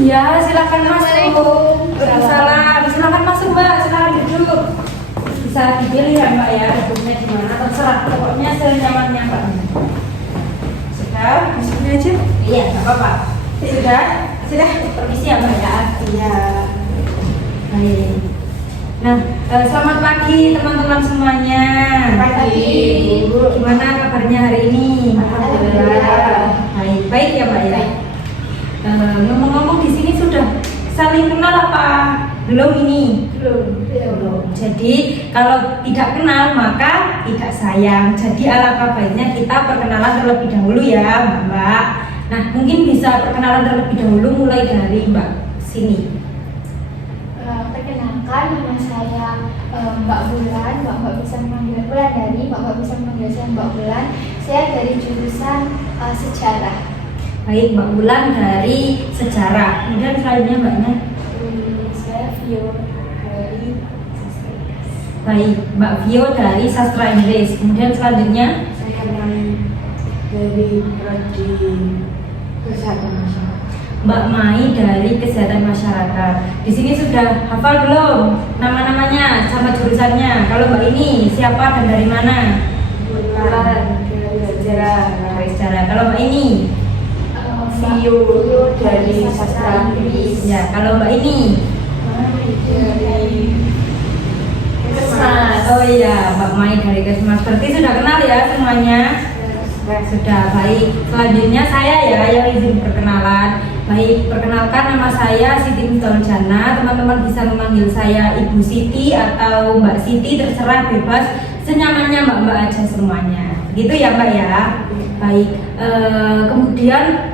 Ya, silakan masuk. Waalaikumsalam. Silakan masuk, Mbak. Silakan duduk. Bisa dipilih ya, Mbak ya. Duduknya di mana? Terserah. Pokoknya senyamannya, Mbak. Sudah? Masuknya aja? Iya, nggak apa-apa. Sudah? Sudah. Permisi ya, Mbak ya. Iya. Baik. Nah, selamat pagi teman-teman semuanya. Pagi. Gimana kabarnya hari ini? Alhamdulillah. Baik ya, Mbak ya. Ngomong-ngomong di sini sudah saling kenal apa belum ini? Belum. Jadi kalau tidak kenal maka tidak sayang. Jadi alangkah baiknya kita perkenalan terlebih dahulu ya, Mbak. Nah, mungkin bisa perkenalan terlebih dahulu mulai dari Mbak sini. Perkenalkan, nama saya Mbak Bulan. Mbak bisa memanggil Bulan dari, Mbak bisa memanggil saya Mbak Bulan. Saya dari jurusan sejarah. Baik, Mbak Bulan dari sejarah. Kemudian selanjutnya Mbaknya. Saya Vio dari sastra Inggris. Baik, Mbak Vio dari sastra Inggris. Kemudian selanjutnya Saya Mai dari Prodi Kesehatan Masyarakat. Mbak Mai dari Kesehatan Masyarakat. Di sini sudah hafal belum nama-namanya sama jurusannya? Kalau Mbak ini siapa dan dari mana? Bulan dari sejarah. Dari sejarah. Kalau Mbak ini? Vio dari sastra Inggris. Ya, kalau Mbak ini? Dari Kesmas. Oh iya, Mbak Mai dari Kesmas. Berarti sudah kenal ya semuanya? Sudah. Baik. Selanjutnya saya ya yang izin perkenalan. Baik, perkenalkan nama saya Siti Mustaljana. Teman-teman bisa memanggil saya Ibu Siti atau Mbak Siti, terserah bebas. Senyamannya Mbak-mbak aja semuanya. Gitu ya, Mbak ya. Baik. Kemudian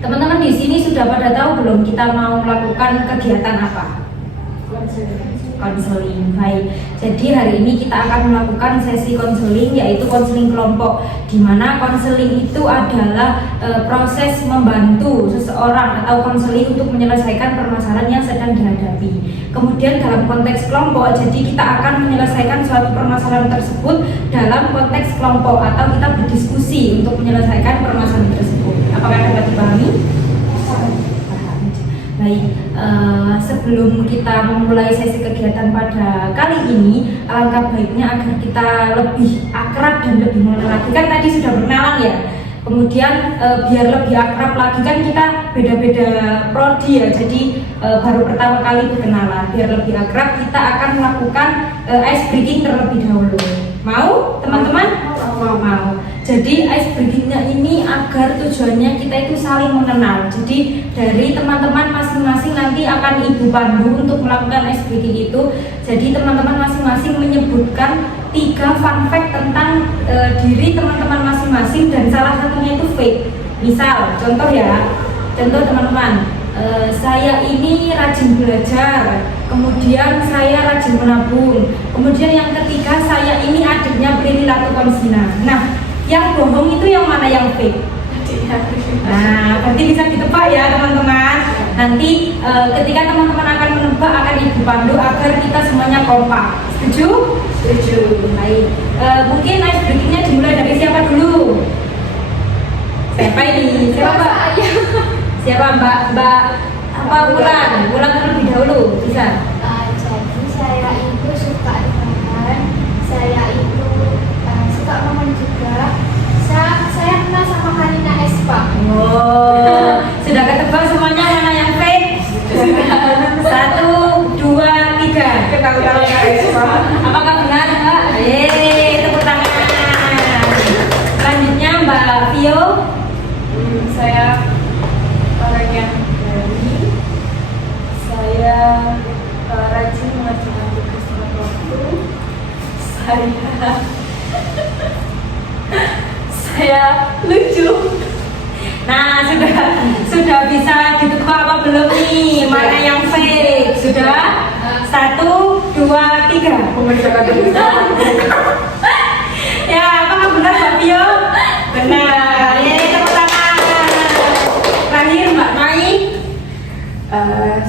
teman-teman di sini sudah pada tahu belum kita mau melakukan kegiatan apa? Konseling. Baik. Jadi hari ini kita akan melakukan sesi konseling, yaitu konseling kelompok, di mana konseling itu adalah proses membantu seseorang atau konseling untuk menyelesaikan permasalahan yang sedang dihadapi. Kemudian dalam konteks kelompok, jadi kita akan menyelesaikan suatu permasalahan tersebut dalam konteks kelompok atau kita berdiskusi untuk menyelesaikan permasalahan tersebut. Apakah dapat dipahami? Baik, sebelum kita memulai sesi kegiatan pada kali ini, alangkah baiknya agar kita lebih akrab dan lebih mengenal lagi. Kan tadi sudah berkenalan ya. Kemudian biar lebih akrab lagi, kan kita beda-beda prodi ya. Jadi baru pertama kali berkenalan. Biar lebih akrab, kita akan melakukan ice breaking terlebih dahulu. Mau, teman-teman? Mau. Jadi ice breakingnya ini agar tujuannya kita itu saling mengenal. Jadi dari teman-teman masing-masing nanti akan Ibu pandu untuk melakukan ice breaking itu. Jadi teman-teman masing-masing menyebutkan 3 fun fact tentang diri teman-teman masing-masing dan salah satunya itu fake. Misal, contoh ya, contoh teman-teman, saya ini rajin belajar, kemudian saya rajin menabung, kemudian yang ketiga saya ini adiknya Prilly Latukonsina. Nah, yang bohong itu yang mana, yang fake? Nah, berarti bisa ditebak ya teman-teman. Nanti ketika teman-teman akan menebak akan Ibu pandu agar kita semuanya kompak. Setuju? Setuju. Baik. Mungkin ice breakingnya dimulai dari siapa dulu? Siapa ini? Siapa, Mbak? Siapa, Mbak? Apa Bulan? Bulan terlebih dahulu, bisa? Jadi saya itu suka dengan, saya itu suka ngomong juga. Saya kenal sama Karina Espa. Oh, sudah ketebak semuanya mana yang fake? 1, 2, 3. Kalau Apakah benar, Mbak? Tepuk tangan. Selanjutnya Mbak Vio. saya orang yang berani. Saya rajin mengerjakan tugas tepat waktu. Saya lucu. Nah, sudah bisa ditebak apa belum nih? Mana yang fake? Sudah? 1, 2, 3. Mengerjakan tugas. Ya, apakah benar Mbak Vio? Benar. Tepuk tangan. Terakhir Mbak Mai.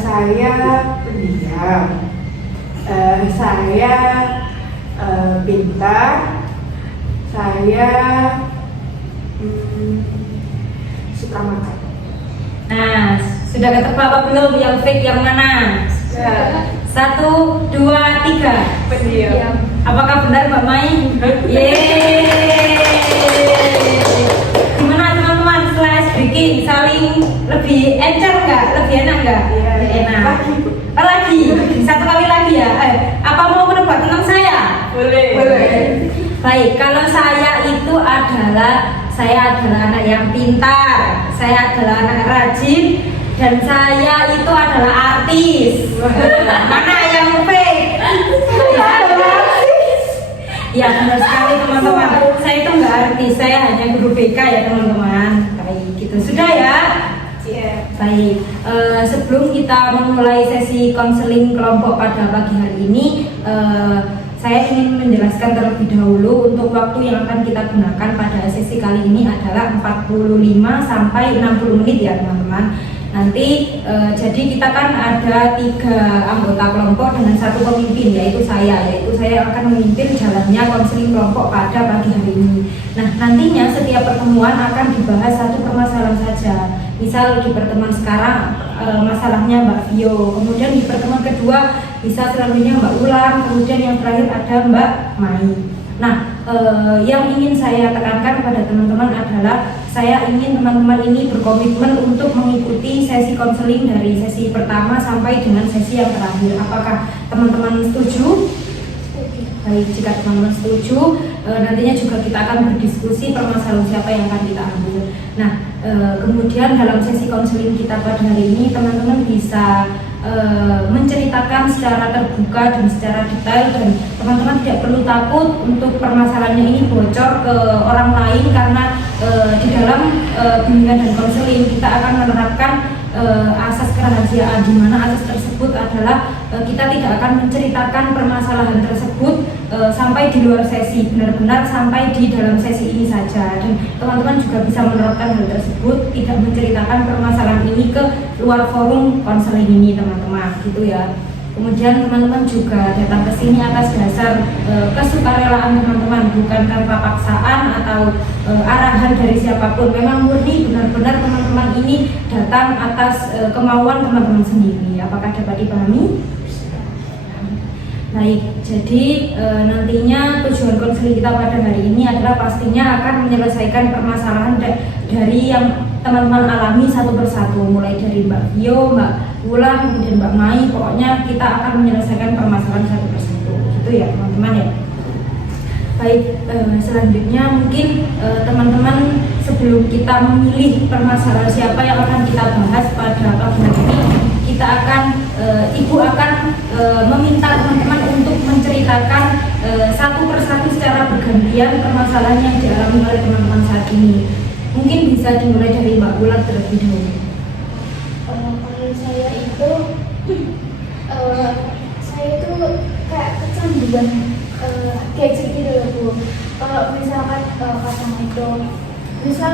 Saya pendiam. Saya pintar. Saya suka makan. Nah, Sudah ketebak apa belum? Yang fake yang mana? Ya. 1, 2, 3. Pendiam. Apakah benar Mbak Mai? Yeay. Gimana teman-teman setelah ice breaking saling lebih encer nggak? Lebih enak nggak? Iya. Enak. Lagi. Lagi. Satu kali lagi ya. Apa mau menebak tentang saya? Boleh. Baik, kalau saya itu saya adalah anak yang pintar, saya adalah anak rajin, dan saya itu adalah artis. Mana yang fake? Ya benar sekali teman-teman. Saya itu nggak artis, saya hanya guru BK ya teman-teman. Baik, gitu sudah ya. Baik, sebelum kita memulai sesi konseling kelompok pada pagi hari ini, saya ingin menjelaskan terlebih dahulu untuk waktu yang akan kita gunakan pada sesi kali ini adalah 45 sampai 60 menit ya teman-teman. Nanti jadi kita kan ada 3 anggota kelompok dengan 1 pemimpin yaitu saya akan memimpin jalannya konseling kelompok pada pagi hari ini. Nah nantinya setiap pertemuan akan dibahas 1 permasalahan saja. Misal di pertemuan sekarang masalahnya Mbak Vio, kemudian di pertemuan kedua bisa selanjutnya Mbak Ulan, kemudian yang terakhir ada Mbak Mai. Nah, yang ingin saya tekankan pada teman-teman adalah saya ingin teman-teman ini berkomitmen untuk mengikuti sesi konseling dari sesi pertama sampai dengan sesi yang terakhir. Apakah teman-teman setuju? Baik, jika teman-teman setuju, nantinya juga kita akan berdiskusi permasalahan siapa yang akan kita ambil. Nah, kemudian dalam sesi konseling kita pada hari ini teman-teman bisa menceritakan secara terbuka dan secara detail, dan teman-teman tidak perlu takut untuk permasalahannya ini bocor ke orang lain, karena di dalam bimbingan dan konseling kita akan menerapkan asas kerahasiaan, di mana asas tersebut adalah kita tidak akan menceritakan permasalahan tersebut sampai di luar sesi, benar-benar sampai di dalam sesi ini saja, dan teman-teman juga bisa menerapkan hal tersebut, tidak menceritakan permasalahan ini ke luar forum konseling ini teman-teman, gitu ya. Kemudian teman-teman juga datang ke sini atas dasar kesukarelaan teman-teman, bukan tanpa paksaan atau arahan dari siapapun. Memang murni benar-benar teman-teman ini datang atas kemauan teman-teman sendiri. Apakah dapat dipahami? Baik, jadi nantinya tujuan konseling kita pada hari ini adalah pastinya akan menyelesaikan permasalahan dari yang teman-teman alami satu persatu, mulai dari Mbak Vio, Mbak Wulan, kemudian Mbak Mai. Pokoknya kita akan menyelesaikan permasalahan satu persatu, gitu ya teman-teman ya. Baik, selanjutnya mungkin teman-teman sebelum kita memilih permasalahan siapa yang akan kita bahas pada pagi hari ini, kita akan Ibu akan meminta teman-teman untuk menceritakan satu persatu secara bergantian permasalahan yang dialami oleh teman-teman saat ini. Mungkin bisa dimulai dari Mbak Wulan terlebih dahulu. Kalau saya itu kayak kecanduan gadget gitu loh Bu. Kalau misalkan kadang itu misal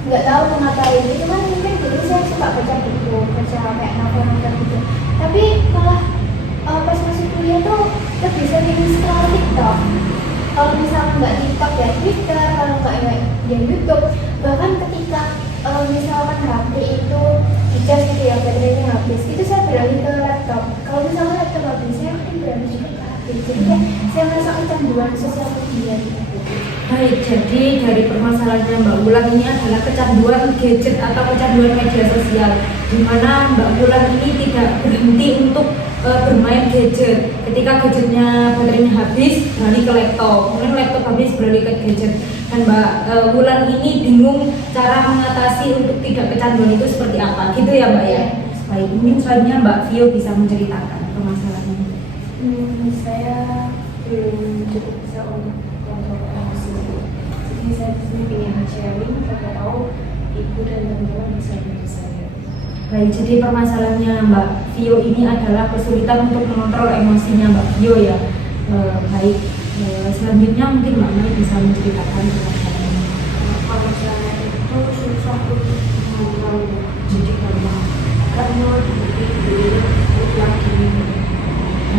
nggak tahu kenapa ini, cuman mungkin dulu saya suka baca buku, baca kayak novel-novel gitu. Tapi malah pas masuk kuliah tuh lebih sering scroll TikTok. Kalau misalkan nggak TikTok ya Twitter, kalau nggak ya YouTube. Bahkan ketika misalkan HP itu dicas gitu ya, baterainya habis, itu saya beralih ke laptop. Kalau misalkan laptop habis, saya mungkin beralih juga ke HP. Jadi kayak saya merasa kecanduan sosial media gitu. Baik, jadi dari permasalahannya Mbak Wulan ini adalah kecanduan gadget atau kecanduan media sosial, di mana Mbak Wulan ini tidak berhenti untuk bermain gadget. Ketika gadgetnya baterainya habis, beralih ke laptop, kemudian laptop habis, beralih ke gadget. Dan Mbak Wulan ini bingung cara mengatasi untuk tidak kecanduan itu seperti apa, gitu ya Mbak ya? Baik, mungkin selanjutnya Mbak Vio bisa menceritakan permasalahannya. Saya belum cukup bisa untuk kontrol emosi. Jadi saya disini ingin sharing, siapa tahu ibu dan teman-teman bisa bantu saya. Baik, jadi permasalahannya Mbak Vio ini adalah kesulitan untuk mengontrol emosinya Mbak Vio ya. Baik, selanjutnya mungkin Mbak Mai bisa menceritakan permasalahannya. Kalau saya itu susah untuk mengontrol jadi karena lagi.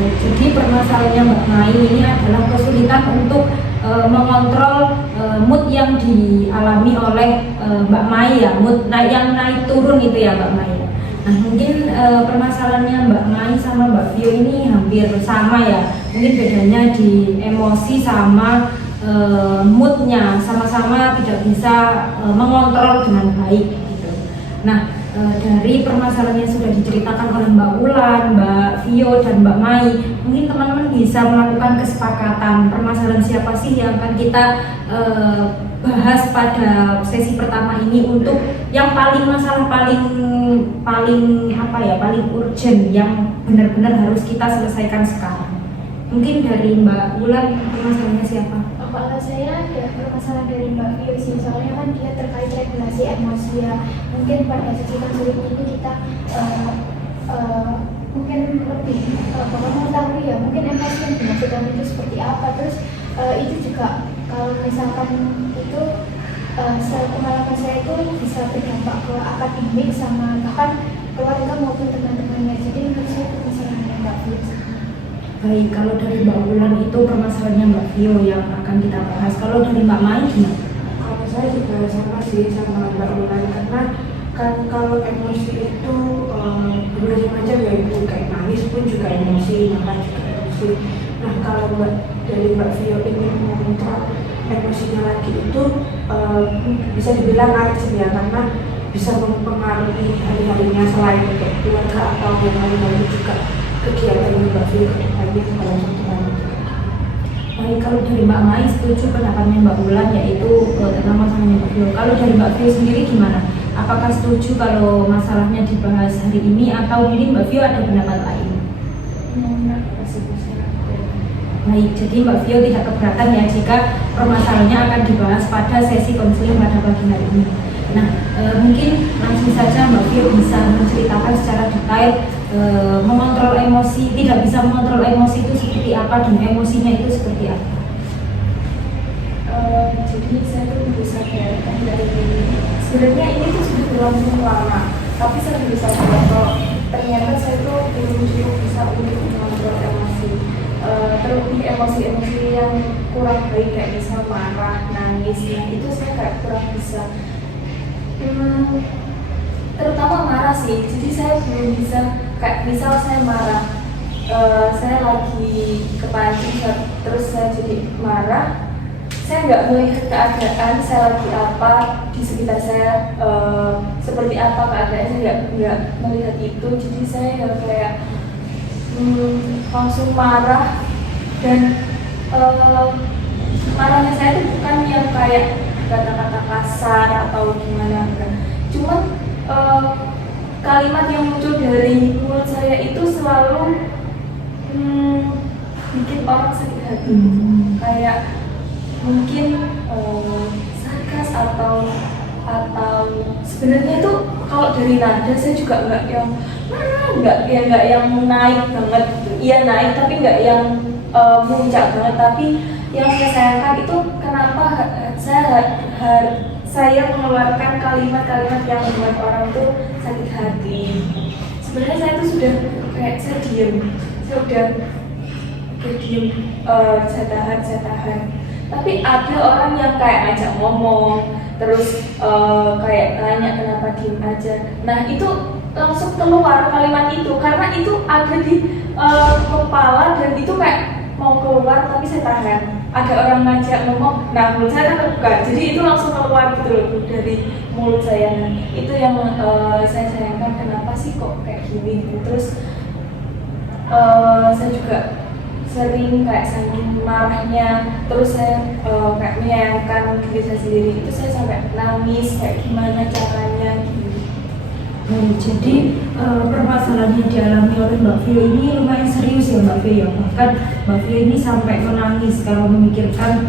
Jadi permasalahannya Mbak Mai ini adalah kesulitan untuk mengontrol mood yang dialami oleh Mbak Mai ya, mood yang naik turun itu ya Mbak Mai. Nah mungkin permasalahannya Mbak Mai sama Mbak Vio ini hampir sama ya. Mungkin bedanya di emosi sama moodnya, sama-sama tidak bisa mengontrol dengan baik gitu. Nah dari permasalahan yang sudah diceritakan oleh Mbak Ulan, Mbak Vio, dan Mbak Mai, mungkin teman-teman bisa melakukan kesepakatan permasalahan siapa sih yang akan kita bahas pada sesi pertama ini untuk yang paling masalah paling apa ya, paling urgent yang benar-benar harus kita selesaikan sekarang. Mungkin dari Mbak Ulan permasalahannya siapa? Kalau saya ada permasalahan dari Mbak Vio sih, soalnya kan dia terkait regulasi emosi ya. Mungkin pada sesi konseling ini kita mungkin lebih mengetahui ya, mungkin emosi yang dimaksudkan itu seperti apa. Terus itu juga kalau misalkan itu pengalaman saya itu bisa berdampak ke akademik sama bahkan keluarga maupun teman-temannya. Jadi menurut saya permasalahan yang Mbak Vio. Baik, kalau dari Mbak Ulan itu permasalahannya Mbak Vio yang akan kita bahas. Kalau dari Mbak Mai gimana? Kalau saya juga sama sih sama Mbak Ulan, karena kan kalau emosi itu belum aja ya ibu, kayak nangis pun juga emosi, makan juga emosi. Nah kalau dari Mbak Vio ini mengontrol emosinya lagi itu bisa dibilang urgent ya, karena bisa mempengaruhi hari-harinya selain untuk keluarga atau yang lain juga kegiatan Mbak Vio ke depannya dalam satu hari. Baik, kalau dari Mbak Mai setuju pendapatnya Mbak Ulan yaitu tentang masalahnya Mbak Vio. Kalau dari Mbak Vio sendiri gimana? Apakah setuju kalau masalahnya dibahas hari ini atau mungkin Mbak Vio ada pendapat lain? Baik, jadi Mbak Vio tidak keberatan ya jika permasalahannya akan dibahas pada sesi konseling pada pagi hari ini. Nah, mungkin langsung saja Mbak Vio bisa menceritakan secara detail mengontrol emosi, tidak bisa mengontrol emosi itu seperti apa dan emosinya itu seperti apa. Jadi saya tuh bisa bayangkan dari sebenarnya ini tuh sudah berlangsung lama, tapi saya bisa bilang kalau ternyata saya tuh belum cukup bisa untuk mengontrol emosi, terlebih emosi-emosi yang kurang baik kayak misal marah, nangis, itu saya kayak kurang bisa. Terutama marah sih, jadi saya belum bisa, kayak misal saya marah, saya lagi kepancing terus saya jadi marah, saya nggak melihat keadaan saya lagi apa di sekitar saya, seperti apa keadaannya, saya nggak melihat itu, jadi saya kayak langsung marah dan marahnya saya itu bukan yang kayak kata-kata kasar atau gimana, cuman kalimat yang muncul dari mulut saya itu selalu bikin orang sakit hati, kayak mungkin sarkas atau sebenarnya itu kalau dari nada saya juga nggak yang naik banget, iya naik tapi nggak yang muncak banget, tapi yang saya sayangkan itu kenapa saya mengeluarkan kalimat-kalimat yang membuat orang tuh sakit hati. Sebenarnya saya tuh sudah kayak saya diem, saya tahan. Tapi ada orang yang kayak ngajak ngomong, terus kayak tanya kenapa diem aja. Nah itu langsung keluar kalimat itu, karena itu ada di kepala dan itu kayak mau keluar tapi saya tahan. Ada orang ngajak ngomong, nah mulut saya kan terbuka, jadi itu langsung keluar gitu loh dari mulut saya. Nah, itu yang saya sayangkan, kenapa sih kok kayak gini gitu. Terus saya juga sering kayak saking marahnya, terus saya kayak menyayangkan diri saya sendiri, itu saya sampai nangis kayak gimana caranya gitu. Jadi permasalahan yang dialami oleh Mbak Vio ini lumayan serius ya Mbak Vio ya. Bahkan Mbak Vio ini sampai menangis kalau memikirkan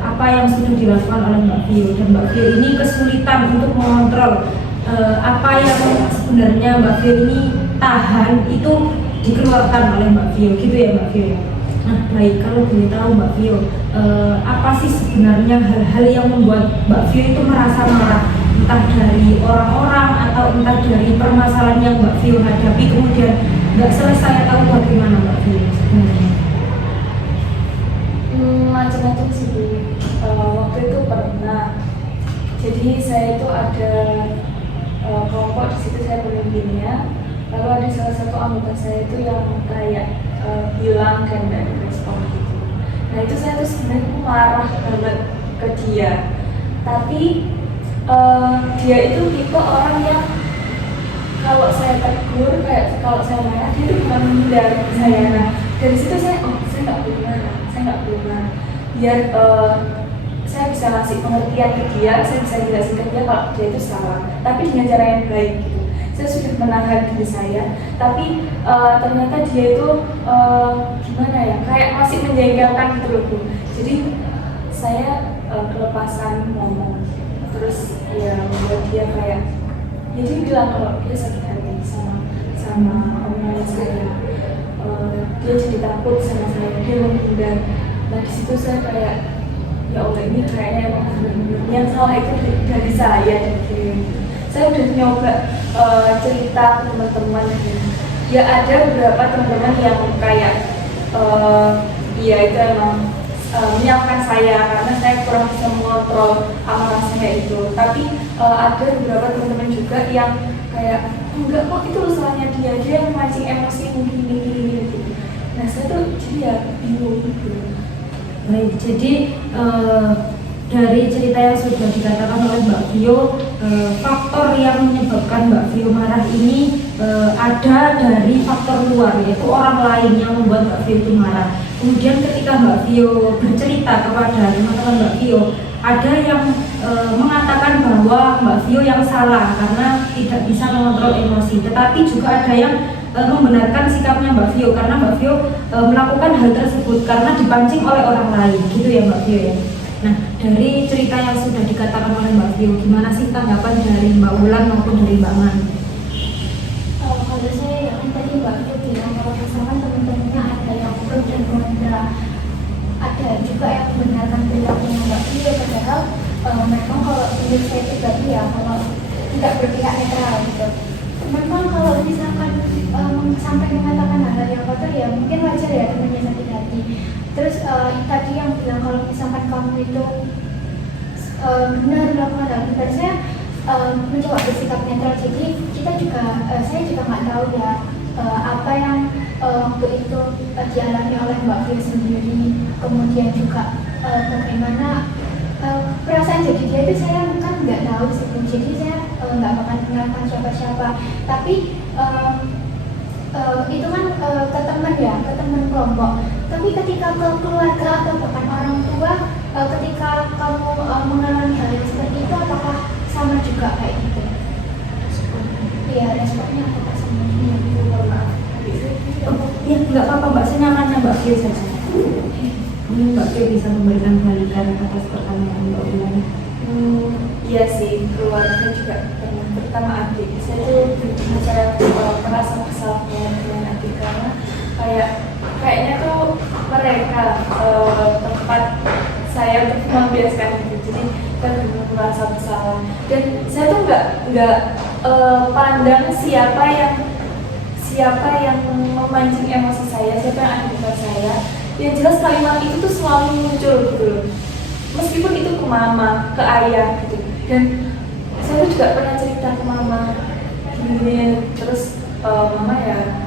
apa yang sudah dilakukan oleh Mbak Vio. Dan Mbak Vio ini kesulitan untuk mengontrol apa yang sebenarnya Mbak Vio ini tahan itu dikeluarkan oleh Mbak Vio, gitu ya Mbak Vio. Nah baik, kalau boleh tahu Mbak Vio, apa sih sebenarnya hal-hal yang membuat Mbak Vio itu merasa marah? Entah dari orang-orang atau entah dari permasalahan yang Mbak Vio hadapi kemudian nggak selesai, atau bagaimana Mbak Vio sebenarnya? Macam-macam sih. Waktu itu pernah, jadi saya itu ada kelompok, di situ saya pemimpinnya. Lalu ada salah satu anggota saya itu yang kayak bilang dan nggak ada respon gitu. Nah itu saya tuh sebenarnya marah banget ke dia. Tapi dia itu tipe orang yang kalau saya tegur, kayak kalau saya marah, dia tuh bukan menghindar saya. Nah dari situ saya nggak perlu marah, saya nggak perlu marah. Biar saya bisa ngasih pengertian ke dia, saya bisa jelasin ke dia kalau dia itu salah, tapi dengan cara yang baik gitu. Saya sudah menahan diri saya, tapi ternyata dia itu gimana ya, kayak masih menjengkelkan gitu loh Bu. Jadi saya kelepasan ngomong, terus ya membuat dia kayak, ya dia bilang kalau dia sakit hati sama omongan saya. Dia jadi takut sama saya, dia menghindar. Nah di situ saya kayak, ya Allah ini kayaknya emang benar-benar yang salah itu dari saya. Saya udah nyoba cerita ke teman-teman, ya ada beberapa teman-teman yang kayak ya itu emang menyiapkan saya karena saya kurang bisa mengontrol amarah saya itu. Tapi ada beberapa teman-teman juga yang kayak enggak kok itu salahnya dia yang mancing emosi gini gitu. Nah saya tuh jadi ya bingung gitu. Baik, jadi dari cerita yang sudah dikatakan oleh Mbak Vio, faktor yang menyebabkan Mbak Vio marah ini ada dari faktor luar, yaitu orang lain yang membuat Mbak Vio itu marah. Kemudian ketika Mbak Vio bercerita kepada teman-teman Mbak Vio, ada yang mengatakan bahwa Mbak Vio yang salah karena tidak bisa mengontrol emosi, tetapi juga ada yang membenarkan sikapnya Mbak Vio karena Mbak Vio melakukan hal tersebut karena dipancing oleh orang lain, gitu ya Mbak Vio ya. Nah dari cerita yang sudah dikatakan oleh Mbak Vio, gimana sih tanggapan dari Mbak Wulan maupun dari Mbak Man? Kalau saya yang tadi Mbak Vio bilang kalau misalkan teman-temannya ada yang pro dan kontra, ada juga yang membenarkan perilakunya Mbak Vio, padahal memang kalau menurut saya pribadi ya, kalau tidak berpihak netral gitu. Memang kalau misalkan sampai mengatakan hal yang kotor ya mungkin wajar ya temannya sakit hati. Terus tadi yang bilang kalau misalkan kamu itu benar melakukan hal itu, saya mencoba bersikap netral. Jadi kita juga saya juga nggak tahu ya apa yang waktu itu dialami oleh Mbak Vio sendiri, kemudian juga bagaimana perasaan jadi dia itu saya kan nggak tahu sih. Jadi saya nggak bakal mengenalkan siapa-siapa, tapi itu kan ke teman ya, ke teman kelompok. Tapi ketika ke keluarga atau bahkan orang tua, ketika kamu mengalami hal yang seperti itu, apakah sama juga kayak gitu? Iya, responnya apakah sama? Ya nggak apa-apa Mbak, senyamannya Mbak Vio saja. Ini Mbak Vio bisa memberikan balikan atas pertanyaan Mbak Wulan. Iya sih, keluarga juga terutama adik. Saya tuh saya merasa kesal dengan adik karena kayaknya tuh mereka tempat saya untuk membiaskan itu. Jadi kan merasa bersalah. Dan saya tuh nggak pandang siapa yang memancing emosi saya, siapa yang ada di depan saya. Yang jelas kalimat itu tuh selalu muncul gitu loh. Meskipun itu ke mama, ke ayah gitu. Dan saya tuh juga pernah cerita ke mama gini, terus mama ya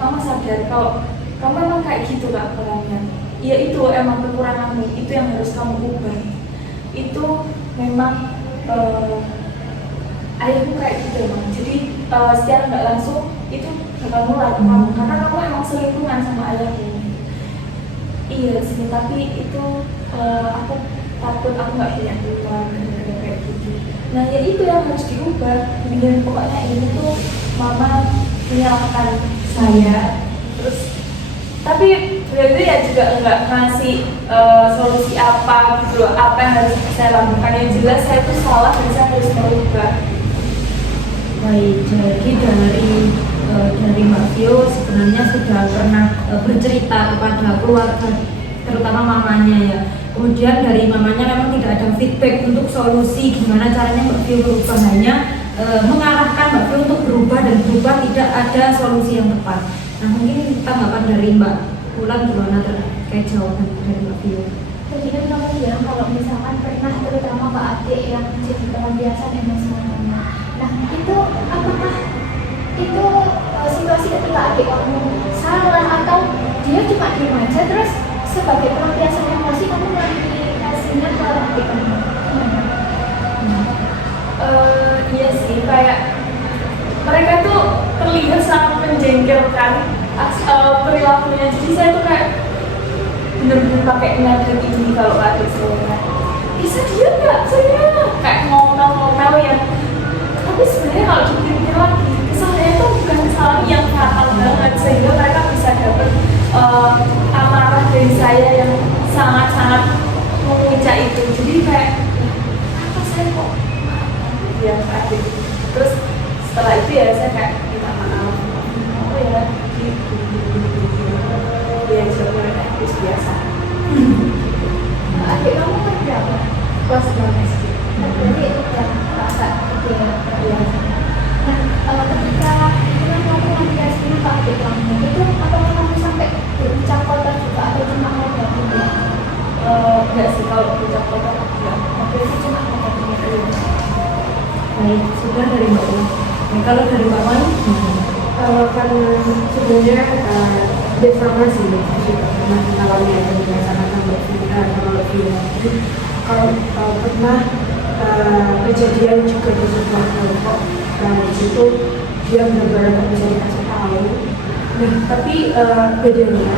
mama sadar kalau kamu emang kayak gitu Kak orangnya. Ya itu emang kekuranganmu, itu yang harus kamu ubah. Itu memang ayahku kayak gitu emang. Jadi secara nggak langsung itu bakal mulai ke kamu karena kamu emang selingkungan sama ayahmu. Iya sih, tapi itu aku takut aku nggak punya keluarga kayak gitu. Nah ya itu yang harus diubah. Dan pokoknya ini tuh mama menyalahkan saya. Terus tapi beliau itu ya juga nggak ngasih solusi apa gitu loh, apa yang harus saya lakukan. Yang jelas saya tuh salah dan saya harus merubah. Baik, jadi dari Mbak Vio sebenarnya sudah pernah bercerita kepada keluarga, terutama mamanya ya. Kemudian dari mamanya memang tidak ada feedback untuk solusi gimana caranya Mbak Vio berubah, hanya mengarahkan Mbak Vio untuk berubah dan berubah, tidak ada solusi yang tepat. Nah mungkin tanggapan dari Mbak Wulan gimana terkait jawaban dari Mbak Vio? Kemudian kamu bilang kalau misalkan pernah terutama ke adik yang jadi pelampiasan emosional mama, itu apakah itu situasi ketika adik kamu salah atau dia cuma diem aja terus sebagai pelampiasan emosi kamu melampiasinya ke adik kamu? Iya sih, kayak mereka tuh terlihat sangat menjengkelkan perilakunya. Jadi saya tuh kayak bener-bener pakai nada tinggi kalau adik saya bisa dia nggak, saya kayak ngomel-ngomel yang, tapi sebenarnya kalau dipikir lagi kesalahannya itu bukan kesalahan yang fatal banget sehingga mereka bisa dapat amarah dari saya yang sangat-sangat memuncak itu. Jadi kayak apa saya kok dia adik. Terus setelah itu ya saya kayak minta maaf, oh ya dia juga etis biasa. Adik kamu kan berapa? Kelas berapa SD? Berarti itu udah rasa dia terbiasa. Nah, ketika kamu melampiaskan ke adik kamu itu apakah kamu sampai berucap kotor juga atau cuma kotor gitu? Enggak sih, kalau ucap kotor enggak. Berarti cuma kotor gitu. Baik, sudah dari Mbak Uli. Nah, kalau dari Mbak Mai, karena sebenarnya deformasi juga pernah mengalami yang dirasakan sama Mbak Vina. Kalau pernah kejadian juga di sebuah kelompok, dan di situ dia benar-benar nggak bisa dikasih tahu. Nah, tapi bedanya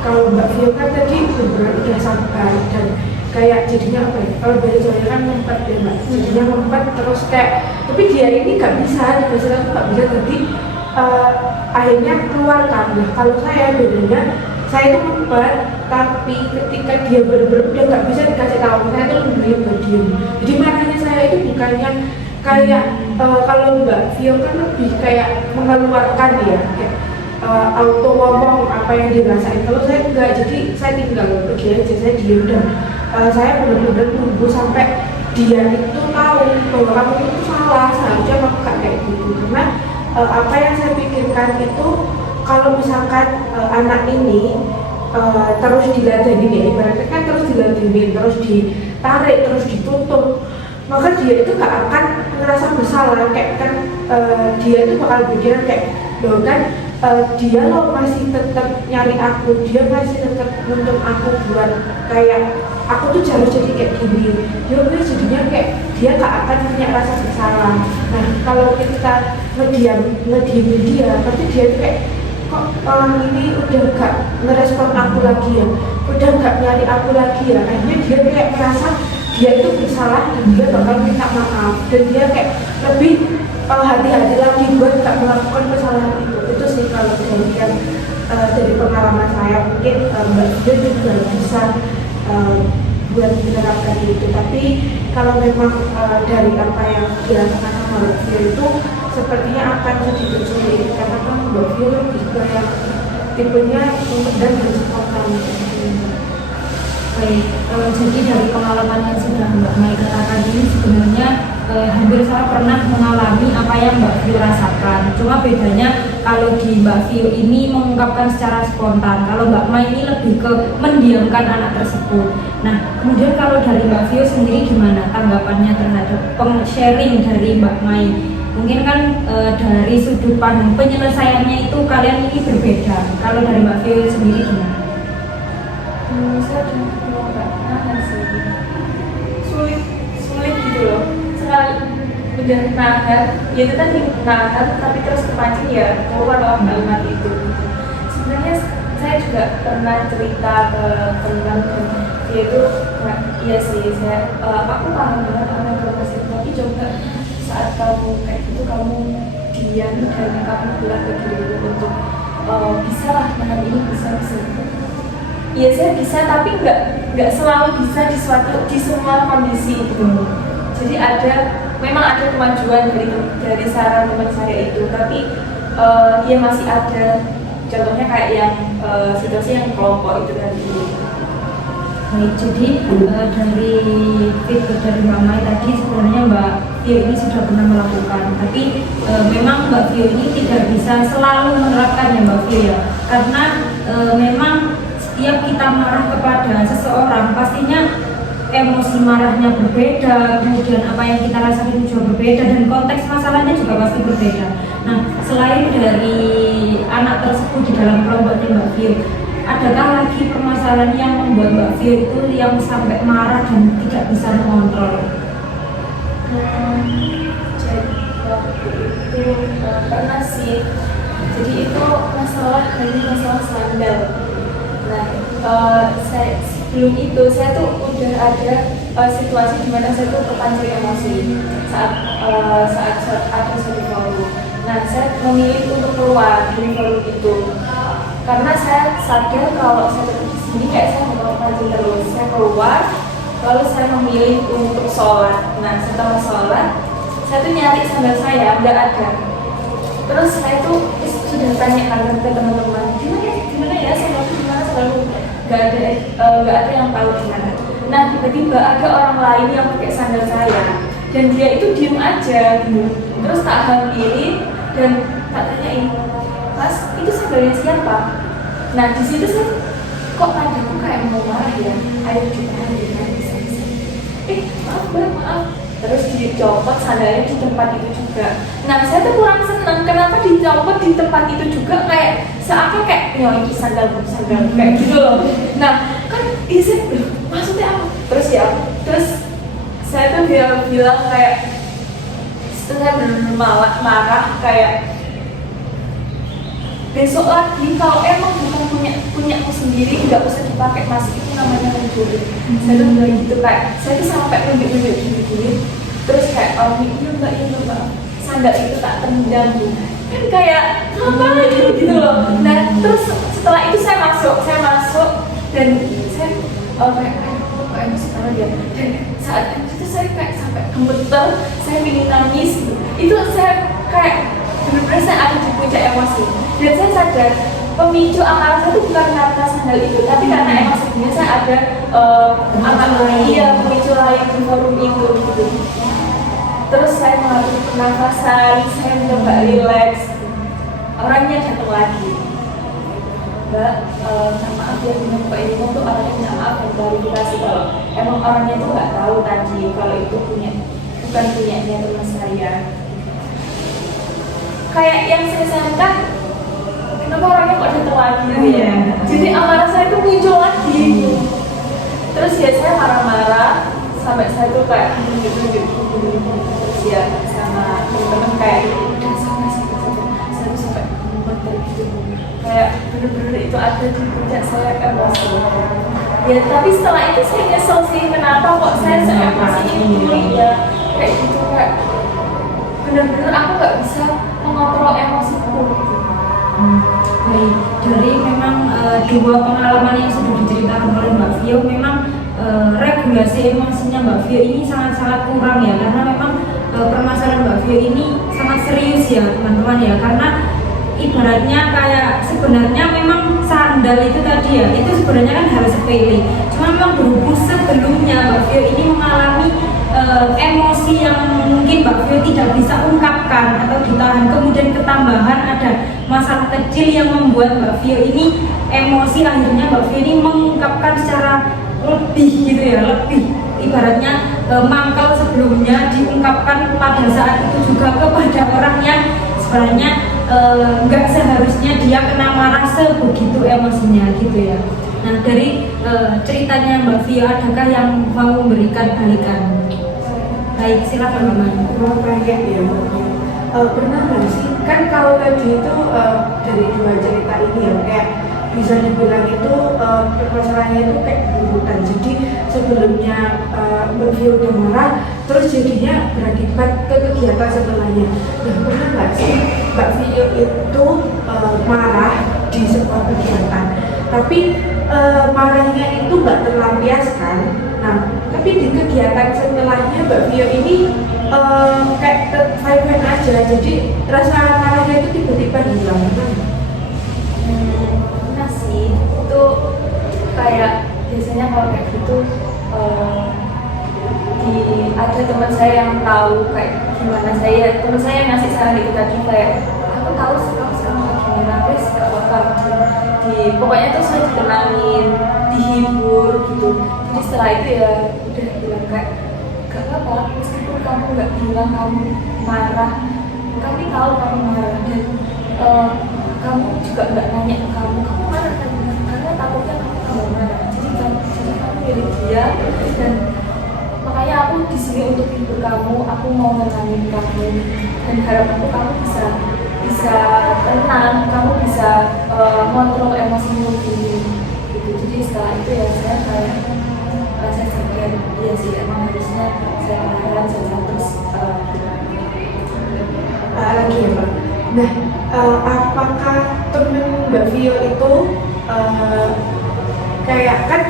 kalau Mbak Vio kan tadi benar-benar udah sabar dan kayak jadinya apa ya? Kalau bahasa Jawa kan ngumpet ya Mbak, jadinya ngumpet terus kayak, tapi dia ini nggak bisa dikasih tahu, nggak bisa, jadi akhirnya keluar kan. Nah, kalau saya bedanya, saya itu ngumpet, tapi ketika dia benar-benar udah nggak bisa dikasih tahu, saya tuh lebih berdiam. Jadi makanya saya itu bukannya kayak kalau Mbak Vio kan lebih kayak mengeluarkan ya, kayak auto ngomong apa yang dirasain. Kalau saya enggak, jadi saya tinggal pergi aja, saya diam dan saya benar-benar nunggu sampai dia itu tahu bahwa kamu itu salah, seharusnya melakukan kayak gitu. Karena apa yang saya pikirkan itu kalau misalkan anak ini terus diladenin ya, ibaratnya kan terus diladenin, terus ditarik, terus ditutup, maka dia itu gak akan ngerasa bersalah. Kayak kan dia itu bakal pikiran kayak, loh kan dia loh masih tetap nyari aku, dia masih tetap nuntut aku buat kayak aku tuh harus jadi kayak gini. Dia udah jadinya kayak dia gak akan punya rasa bersalah. Nah, kalau kita ngediamin dia, berarti dia tuh kayak, kok orang ini udah gak ngerespon aku lagi ya, udah gak nyari aku lagi ya. Akhirnya dia kayak merasa dia itu bersalah dan dia bakal minta maaf, dan dia kayak lebih hati-hati lagi buat gak melakukan kesalahan itu. Itu sih kalau dari yang dari pengalaman saya. Mungkin Mbak Dia juga bisa buat menerapkan itu. Tapi kalau memang dari apa yang dirasakan sama Mbak Dia itu sepertinya akan sedikit sulit, karena kan Mbak Dia lebih kayak tipenya dan spontan. baik, jadi dari pengalaman yang sudah Mbak Mai katakan ini sebenarnya hampir saya pernah mengalami apa yang Mbak Vio rasakan. Cuma bedanya kalau di Mbak Vio ini mengungkapkan secara spontan, kalau Mbak Mai ini lebih ke mendiamkan anak tersebut. Nah, kemudian kalau dari Mbak Vio sendiri gimana tanggapannya terhadap sharing dari Mbak Mai? Mungkin kan dari sudut pandang penyelesaiannya itu kalian ini berbeda. Kalau dari Mbak Vio sendiri gimana? Saya cuma nggak nahan sih, sulit gitu loh. Sekali udah nahan, ya itu tadi nahan, tapi terus kepancing ya keluar loh kalimat itu. Sebenarnya saya juga pernah cerita ke teman, dia itu iya sih, aku paham banget apa yang kamu kasih, tapi coba saat kamu kayak gitu kamu diam dan kamu bilang ke dirimu untuk bisa lah nahan ini, bisa. Iya saya bisa, tapi nggak selalu bisa di semua kondisi itu. Jadi memang ada kemajuan dari saran teman saya itu, tapi dia masih ada. Contohnya kayak yang situasi yang kelompok itu tadi. Baik, jadi dari feedback dari Mbak Mai tadi sebenarnya Mbak Vio ini sudah pernah melakukan, tapi memang Mbak Vio ini tidak bisa selalu menerapkan ya Mbak Vio ya, karena memang setiap kita marah kepada seseorang pastinya emosi marahnya berbeda, kemudian apa yang kita rasakan juga berbeda, dan konteks masalahnya juga pasti berbeda. Nah, selain dari anak tersebut di dalam kelompok Mbak Vio, adakah lagi permasalahan yang membuat Mbak Vio itu yang sampai marah dan tidak bisa mengontrol? Jadi waktu itu pernah sih. Jadi itu masalah sandal. Nah, sebelum itu saya tuh udah ada situasi di mana saya tuh terpancing emosi saat ada suatu forum. Nah, saya memilih untuk keluar dari forum itu karena saya sadar kalau saya tetap di sini kayak saya bakal terpancing terus. Saya keluar, lalu saya memilih untuk sholat. Nah, setelah sholat, saya tuh nyari sandal saya, nggak ada. Terus saya tuh sudah tanyakan ke teman-teman, gimana ya sandalku gimana, selalu nggak ada yang tahu gimana. Nah, tiba-tiba ada orang lain yang pakai sandal saya dan dia itu diem aja gitu. Terus tak hampiri dan tak tanyain, Mas, itu sandalnya siapa? Nah, di situ saya kok nadaku kayak mau marah ya. Ayo kita maaf mbak, maaf. Terus dicopot sandalnya di tempat itu juga. Nah, saya tuh kurang seneng kenapa dicopot di tempat itu juga, kayak seakan kayak nyolong sandal kayak gitu loh. Nah, kan isi maksudnya apa? Terus saya tuh bilang kayak setengah marah kayak besok lagi kalau emang bukan punyaku sendiri nggak usah dipakai, Mas, itu namanya mencuri. Saya tuh bilang gitu, kayak saya tuh sampai nunjuk gini, terus kayak iya mbak, sandal itu tak tendang kan kayak apa gitu loh. Nah, terus setelah itu saya masuk dan saya kayak emosi karena dia, dan saat itu saya kayak sampai gemeter, saya ingin nangis gitu. Itu saya kayak benar-benar saya ada di puncak emosi. Dan saya sadar pemicu amarah saya itu bukan karena sandal itu, tapi karena emang sebenarnya saya ada pemicu lain di forum itu gitu. Terus saya mengatur pernafasan, saya mencoba relax. Orangnya datang lagi, Mbak, maaf ya, Mbak ini tuh orangnya minta maaf dan klarifikasi kalau emang orangnya tuh nggak tahu tadi kalau itu bukan punyanya teman saya. Kayak yang saya sayangkan, kenapa orangnya kok datang lagi ya? Jadi amarah saya tuh muncul lagi. Terus ya saya marah-marah sampai saya tuh kayak nunjuk terus ya sama teman-teman kayak udah sampai saya tuh sampai gemeter gitu. Kayak bener-bener itu ada di puncak saya emosi. Ya tapi setelah itu saya nyesel sih kenapa kok saya emosi ini ya kayak gitu, kayak bener-bener aku nggak bisa mengontrol emosiku gitu. Baik, dari memang dua pengalaman yang sudah diceritakan oleh Mbak Vio, memang regulasi emosinya Mbak Vio ini sangat-sangat kurang ya, karena memang permasalahan Mbak Vio ini sangat serius ya teman-teman ya, karena ibaratnya kayak sebenarnya memang sandal itu tadi ya, itu sebenarnya kan harus sepele, cuma memang berhubung sebelumnya Mbak Vio ini mengalami emosi yang mungkin Mbak Vio tidak bisa ungkapkan atau ditahan, kemudian ketambahan ada masalah kecil yang membuat Mbak Vio ini emosi, akhirnya Mbak Vio ini mengungkapkan secara lebih gitu ya, lebih ibaratnya mangkal sebelumnya diungkapkan pada saat itu juga kepada orang yang sebenarnya nggak seharusnya dia kena marah sebegitu emosinya gitu ya. Nah, dari ceritanya Mbak Vio, adakah yang mau memberikan balikan? Baik, silakan Mbak. Mau pengen ya Mbak Vio, pernah nggak sih, kan kalau tadi itu dari dua cerita ini ya kayak bisa dibilang itu permasalahannya itu kayak berurutan. Jadi sebelumnya Mbak Vio udah marah, terus jadinya berakibat ke kegiatan setelahnya. Nah, pernah nggak sih Mbak Vio itu marah di sebuah kegiatan, tapi marahnya itu nggak terlampiaskan. Nah, tapi di kegiatan setelahnya Mbak Vio ini kayak fine-fine aja, jadi rasa marahnya itu tiba-tiba hilang. Nah sih, itu kayak biasanya kalau kayak gitu ada teman saya yang tahu kayak gimana saya, teman saya yang ngasih saran itu tadi kayak apa aku tahu kamu sekarang lagi nangis gak apa-apa pokoknya tuh saya ditenangin, dihibur gitu. Jadi setelah itu ya udah bilang kayak gak apa-apa meskipun kamu gak bilang kamu marah, kami tahu kamu marah dan kamu juga gak nanya ke kamu marah kan, karena takutnya kamu marah. Jadi kamu pilih dia dan makanya aku di sini untuk hibur kamu, aku mau nenangin kamu dan harapanku kamu bisa tenang, kamu bisa kontrol emosimu dulu gitu. Jadi setelah itu ya saya kayak saya pikir iya sih emang harusnya saya tahan saja terus lagi ya Mbak. Nah, apakah temen Mbak Vio itu kayak kan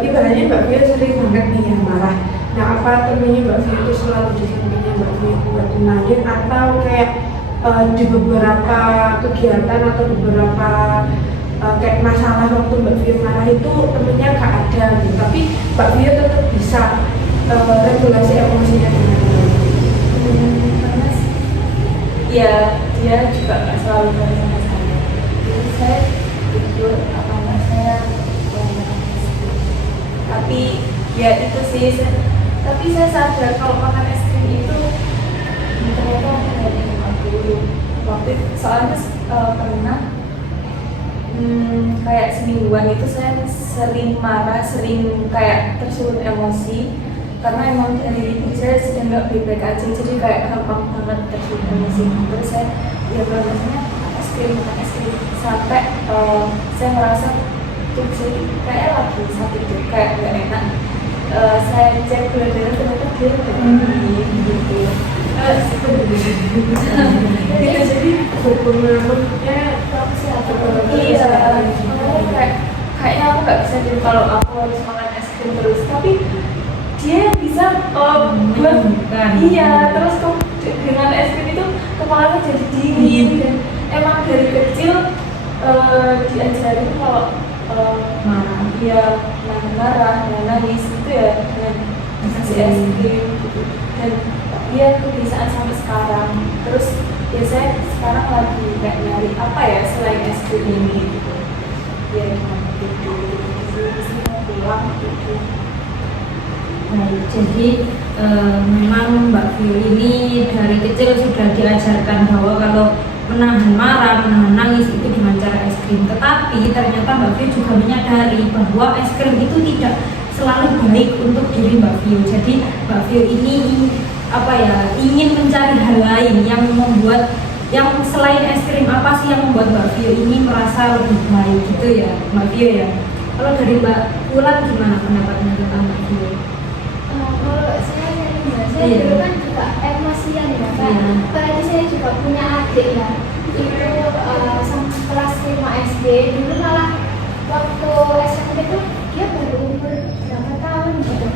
ibaratnya Mbak Vio sering banget nih yang marah. Nah, apa temennya Mbak Vio itu selalu di sampingnya Mbak Vio buat tenangin atau kayak di beberapa kegiatan atau beberapa kayak masalah waktu Mbak Vio marah itu temennya gak ada gitu, tapi Mbak Vio tetap bisa regulasi emosinya dengan karena ya dia juga nggak selalu bareng sama saya. Jadi saya jujur apa enggak saya tapi ya itu sih tapi saya sadar kalau makan es krim itu ternyata hanya 50 waktu itu soalnya pernah kayak semingguan itu saya sering marah, sering kayak tersulut emosi karena emang dari itu saya sedang nggak baik-baik aja, jadi kayak gampang banget tersulut emosi. Terus saya ya biasanya es krim sampai saya merasa tuh jadi kayak lagi sakit tuh kayak nggak enak. Saya cek gula darah ternyata dia tinggi gitu. jadi berpengaruhnya Iya, kayaknya aku nggak bisa jadi kalau aku harus makan es krim terus, tapi dia bisa buat iya terus dengan es krim itu kepalanya jadi dingin dan emang dari kecil diajarin kalau marah dia marah nangis itu ya dengan kasih es krim gitu. Dan dia kebiasaan sampai sekarang. Terus biasanya sekarang lagi kayak nyari apa ya selain es krim ini gitu. Dia cuma tidur mau pulang gitu. Baik, jadi memang Mbak Vio ini dari kecil sudah diajarkan bahwa kalau menahan marah, menahan nangis itu dengan cara es krim. Tetapi ternyata Mbak Vio juga menyadari bahwa es krim itu tidak selalu baik untuk diri Mbak Vio. Jadi Mbak Vio ini ingin mencari hal lain yang membuat yang selain es krim apa sih yang membuat Mbak Vio ini merasa lebih baik gitu ya Mbak Vio ya. Kalau dari Mbak Ulan gimana pendapatnya tentang Mbak Vio? Kalau saya dulu kan juga emosian ya Kak. Apalagi saya juga punya adik ya. Itu kelas 5 SD. Dulu malah waktu SMP itu dia baru umur berapa tahun gitu.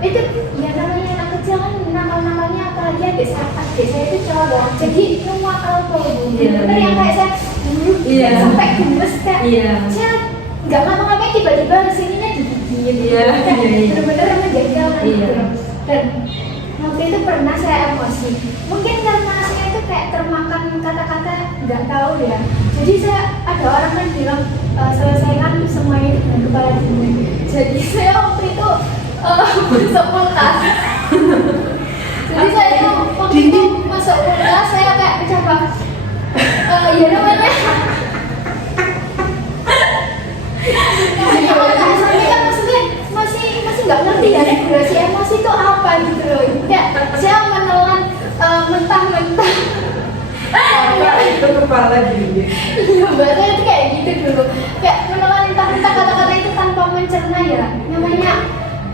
Itu ya namanya anak kecil kan nakal-nakalnya apalagi adik saya itu cowok. Jadi semua kalau bener yang kayak saya dulu sampai gemes kayak saya nggak ngapa-ngapain tiba-tiba kesininya digigit bener-bener menjengkel gitu. Dan waktu itu pernah saya emosi mungkin karena saya itu kayak termakan kata-kata nggak tahu ya, jadi saya ada orang kan bilang selesaikan semuanya dengan kepala dingin. Jadi saya waktu itu masuk kulkas jadi saya waktu itu masuk kulkas saya kayak mencoba ya namanya saya kan maksudnya masih nggak ngerti ya regulasi emosi itu apa gitu loh. Kayak saya menelan mentah-mentah itu kepala gini. iya bahasa itu kayak gitu dulu, kayak menelan mentah-mentah kata-kata itu tanpa mencerna ya namanya.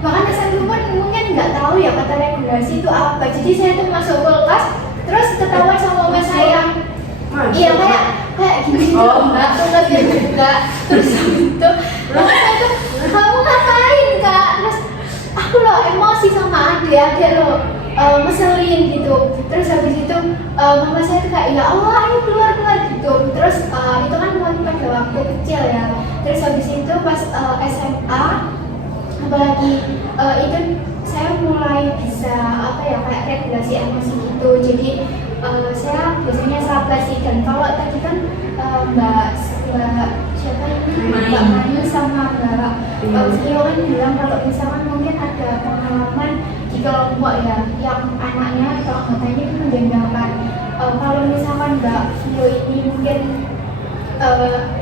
Bahkan saya pun mungkin nggak tahu ya kata regulasi itu apa. Jadi saya tuh masuk kulkas terus ketahuan sama mama saya. Iya kayak gini mbak, kulkas yang buka terus itu mama saya tuh kamu ngapain kak? Terus aku loh emosi sama adik loh ngeselin gitu. Terus habis itu mama saya tuh kayak ya Allah ayo keluar gitu. Terus itu kan pada waktu kecil ya. Terus habis itu pas SMA apalagi itu saya mulai bisa kayak regulasi emosi gitu. Jadi saya biasanya sabar sih, dan kalau tadi Mbak siapa ini Mai. Mbak Mayu sama Mbak Vio kan bilang kalau misalkan mungkin ada pengalaman di kelompok ya yang anaknya atau anggotanya itu mendengarkan kalau misalkan Mbak Vio ini mungkin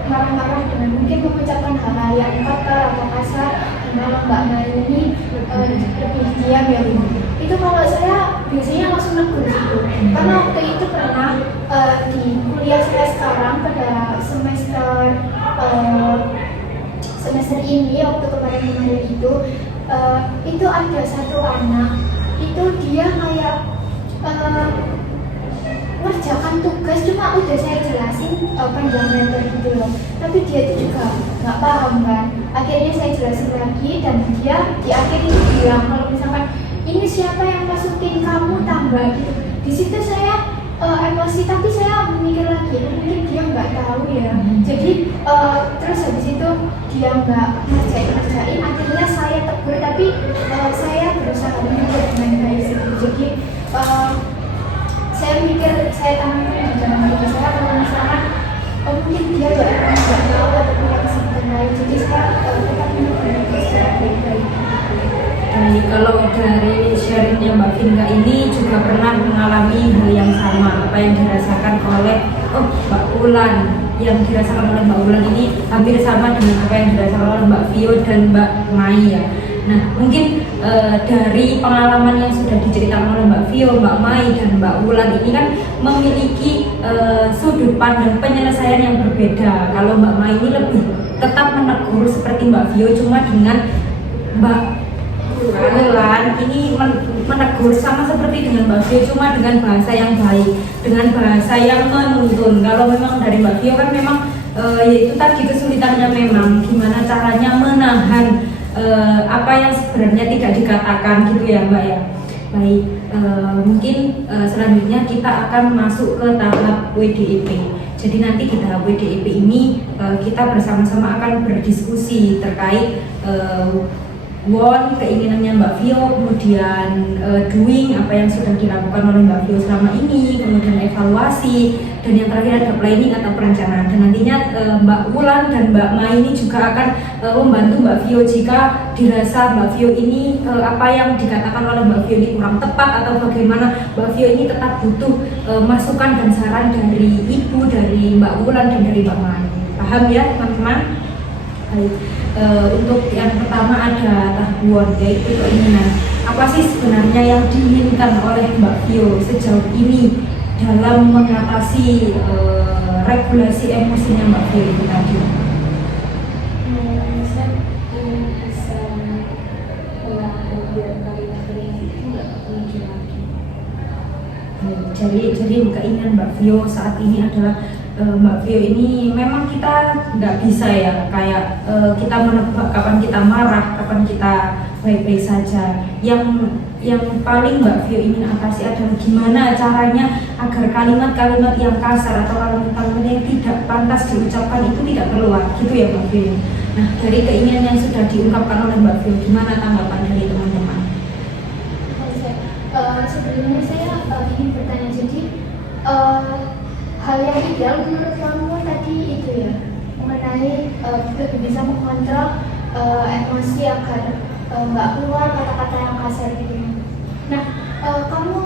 marah-marah dengan mungkin mengucapkan hal-hal yang kotor atau kasar, kalau Mbak Mayu ini lebih diam ya Bu. Itu kalau saya biasanya langsung negur gitu. Karena waktu itu pernah di kuliah saya sekarang pada semester ini waktu kemarin itu ada satu anak itu dia kayak ngerjakan tugas cuma udah saya jelasin panjang lebar gitu loh, tapi dia itu juga nggak paham kan. Akhirnya saya jelasin lagi dan dia di akhir itu bilang kalau misalkan ini siapa yang masukin kamu tambah gitu. Di situ saya emosi, tapi saya mikir lagi mungkin dia nggak tahu ya. Jadi terus habis itu dia nggak ngerjain, akhirnya saya tegur, tapi saya berusaha mengajar dengan baik gitu. Jadi saya mikir, saya tanamkan di dalam diri saya kalau misalkan mungkin dia nggak tahu atau punya kesempatan lain, jadi saya tetap menegur secara baik-baik. Kalau dari sharingnya Mbak Vinka ini juga pernah mengalami hal yang sama, apa yang dirasakan oleh Mbak Ulan. Yang dirasakan oleh Mbak Ulan ini hampir sama dengan apa yang dirasakan oleh Mbak Vio dan Mbak Mai ya. Nah, mungkin dari pengalaman yang sudah diceritakan oleh Mbak Vio, Mbak Mai, dan Mbak Ulan ini kan memiliki sudut pandang penyelesaian yang berbeda. Kalau Mbak Mai ini lebih tetap menegur seperti Mbak Vio, cuma dengan Mbak Ulan ini menegur sama seperti dengan Mbak Vio, cuma dengan bahasa yang baik, dengan bahasa yang menuntun. Kalau memang dari Mbak Vio kan memang yaitu tadi kesulitannya memang gimana caranya menahan apa yang sebenarnya tidak dikatakan gitu ya Mbak ya. Baik, mungkin selanjutnya kita akan masuk ke tahap WDEP. Jadi nanti di tahap WDEP ini kita bersama-sama akan berdiskusi terkait want, keinginannya Mbak Vio, kemudian doing, apa yang sudah dilakukan oleh Mbak Vio selama ini, kemudian evaluasi, dan yang terakhir ada planning atau perencanaan. Dan nantinya Mbak Ulan dan Mbak Mai ini juga akan membantu Mbak Vio jika dirasa Mbak Vio ini apa yang dikatakan oleh Mbak Vio ini kurang tepat atau bagaimana. Mbak Vio ini tetap butuh masukan dan saran dari Ibu, dari Mbak Ulan, dan dari Mbak Mai. Paham ya teman-teman? Baik. Untuk yang pertama ada tahap want, yaitu keinginan. Apa sih sebenarnya yang diinginkan oleh Mbak Vio sejauh ini dalam mengatasi regulasi emosinya Mbak Vio itu tadi? Saya ingin bisa melakukan biar kalimat-kalimat itu nggak muncul lagi. Jadi keinginan Mbak Vio saat ini adalah Mbak Vio ini memang kita nggak bisa ya kayak kita menebak kapan kita marah, kapan kita baik-baik saja. Yang paling Mbak Vio ingin atasi adalah gimana caranya agar kalimat-kalimat yang kasar atau kalimat-kalimat yang tidak pantas diucapkan itu tidak keluar, gitu ya Mbak Vio. Nah, dari keinginan yang sudah diungkapkan oleh Mbak Vio, gimana tanggapan dari teman-teman? Sebelumnya saya ingin bertanya, jadi hal yang ideal menurut kamu tadi itu ya mengenai lebih bisa mengontrol emosi agar nggak keluar kata-kata yang kasar gitu. Nah, kamu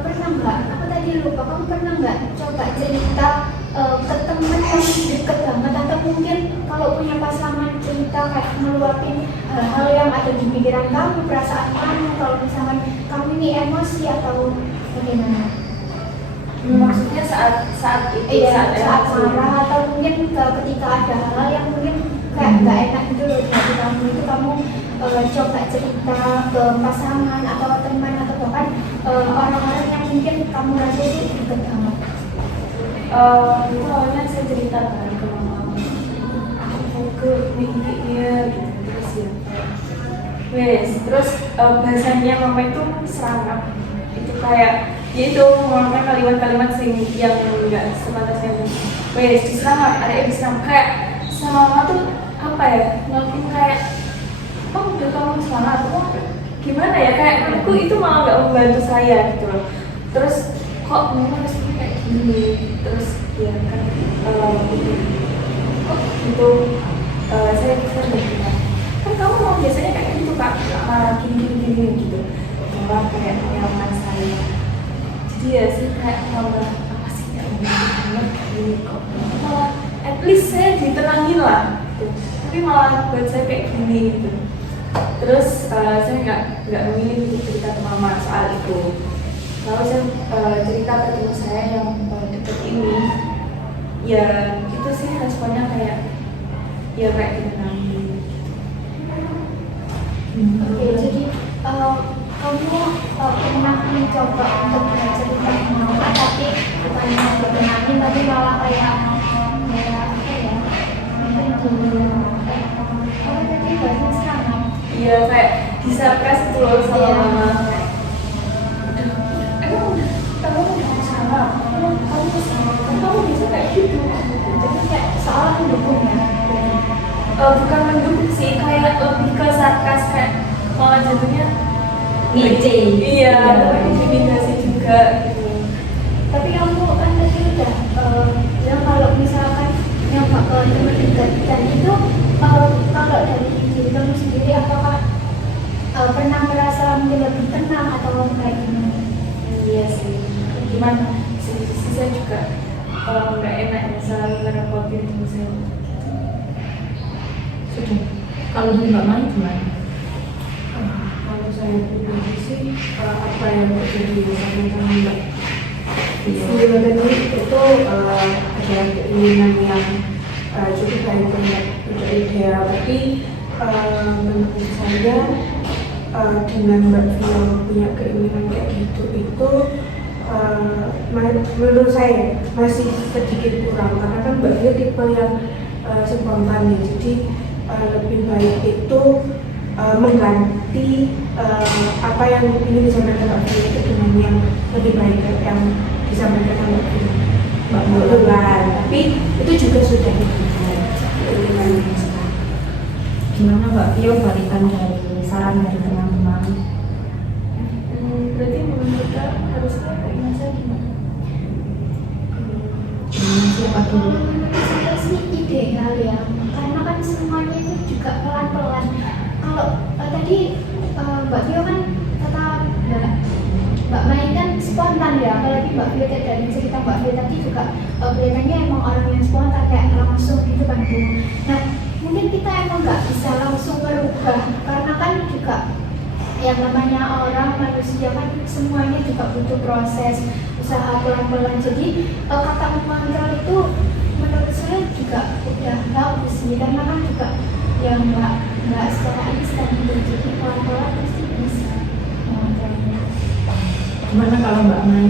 pernah nggak? Aku tadi lupa. Kamu pernah nggak coba cerita ke teman yang deket banget, atau mungkin kalau punya pasangan cerita kayak meluapin hal-hal yang ada di pikiran kamu, perasaan kamu, kalau misalkan kamu ini emosi atau bagaimana? Maksudnya saat itu, Iya, saat emosi. marah atau mungkin ketika ada hal yang mungkin kayak nggak enak gitu loh di hati kamu, itu kamu coba cerita ke pasangan atau teman atau bahkan orang-orang yang mungkin kamu rasa itu dekat banget. Itu awalnya saya ceritakan ke mama, aku mau ke mimpinya gitu, terus ya wes, terus bahasanya mama itu serangan, itu kayak yaitu mengeluarkan kalimat-kalimat yang enggak sepantasnya. Wes, diserang, ada diserang, kayak sama mama tuh apa ya, ngelakuin kayak udah kamu semangat, gimana ya, kayak menurutku itu malah gak membantu saya gitu loh. Terus kok mama harus kayak gini, terus ya kan kok gitu, saya bilang kan kamu mau biasanya kayak gitu kak, nggak marah gini gitu, malah kayak nyaman saya. Jadi ya sih kayak malah apa sih nggak banget gini kok, malah at least saya ditenangin lah gitu. Tapi malah buat saya kayak gini gitu. Terus saya nggak memilih untuk cerita ke mama soal itu. Lalu saya cerita ke teman saya yang deket ini, ya itu sih responnya kayak ya kayak ditenangin. Oke, jadi kamu pernah mencoba untuk belajar tentang mama, tapi bukannya ditenangin, tapi malah kayak apa ya? Tadi bahasa sekarang. Iya kayak disapres itu loh sama Iya. mama. Emang kamu udah salah, kamu bisa kayak gitu. Jadi kayak seolah mendukung ya. Bukan mendukung sih, kayak lebih ke sarkas, kayak malah jatuhnya Ngece. iya, intimidasi juga gitu. Tapi kamu kan tadi udah bilang kalau misalkan yang bakal teman dekat dan itu kalau dari diri kamu sendiri apakah pernah merasa mungkin lebih tenang atau kayak gimana? Iya sih, gimana sih saya juga nggak enak ya selalu ngerepotin temen saya. Sudah. Kalau di Mbak Mai gimana? Kalau saya pribadi sih apa yang terjadi sama Mbak Vio tadi itu ada keinginan yang cukup baik untuk ideal, tapi menurut saya dengan Mbak Vio punya keinginan kayak gitu itu menurut saya masih sedikit kurang, karena kan Mbak Vio tipe yang spontan ya, jadi lebih baik itu mengganti apa yang ingin disampaikan Mbak Vio itu dengan yang lebih baik yang disampaikan Mbak Bulan, tapi itu juga sudah dengan sekarang. Gimana Mbak Vio balikan dari saran dari teman-teman? Berarti menurut kita harusnya kayak masa gimana? Siapa dulu? Saya sih ideal ya, karena kan semuanya itu juga pelan-pelan. Kalau tadi Mbak Vio kan kata Mbak Mai kan spontan ya, apalagi Mbak Vio dari cerita Mbak Vio tadi juga kelihatannya emang orang yang spontan kayak langsung gitu kan Bu. Nah mungkin kita emang nggak bisa langsung merubah, karena kan juga yang namanya orang manusia kan semuanya juga butuh proses usaha pelan-pelan. Jadi kata mengontrol itu menurut saya juga udah bagus sih, karena kan juga yang nggak secara instan gitu, jadi pelan-pelan pasti bisa mengontrolnya. Gimana kalau Mbak Mai?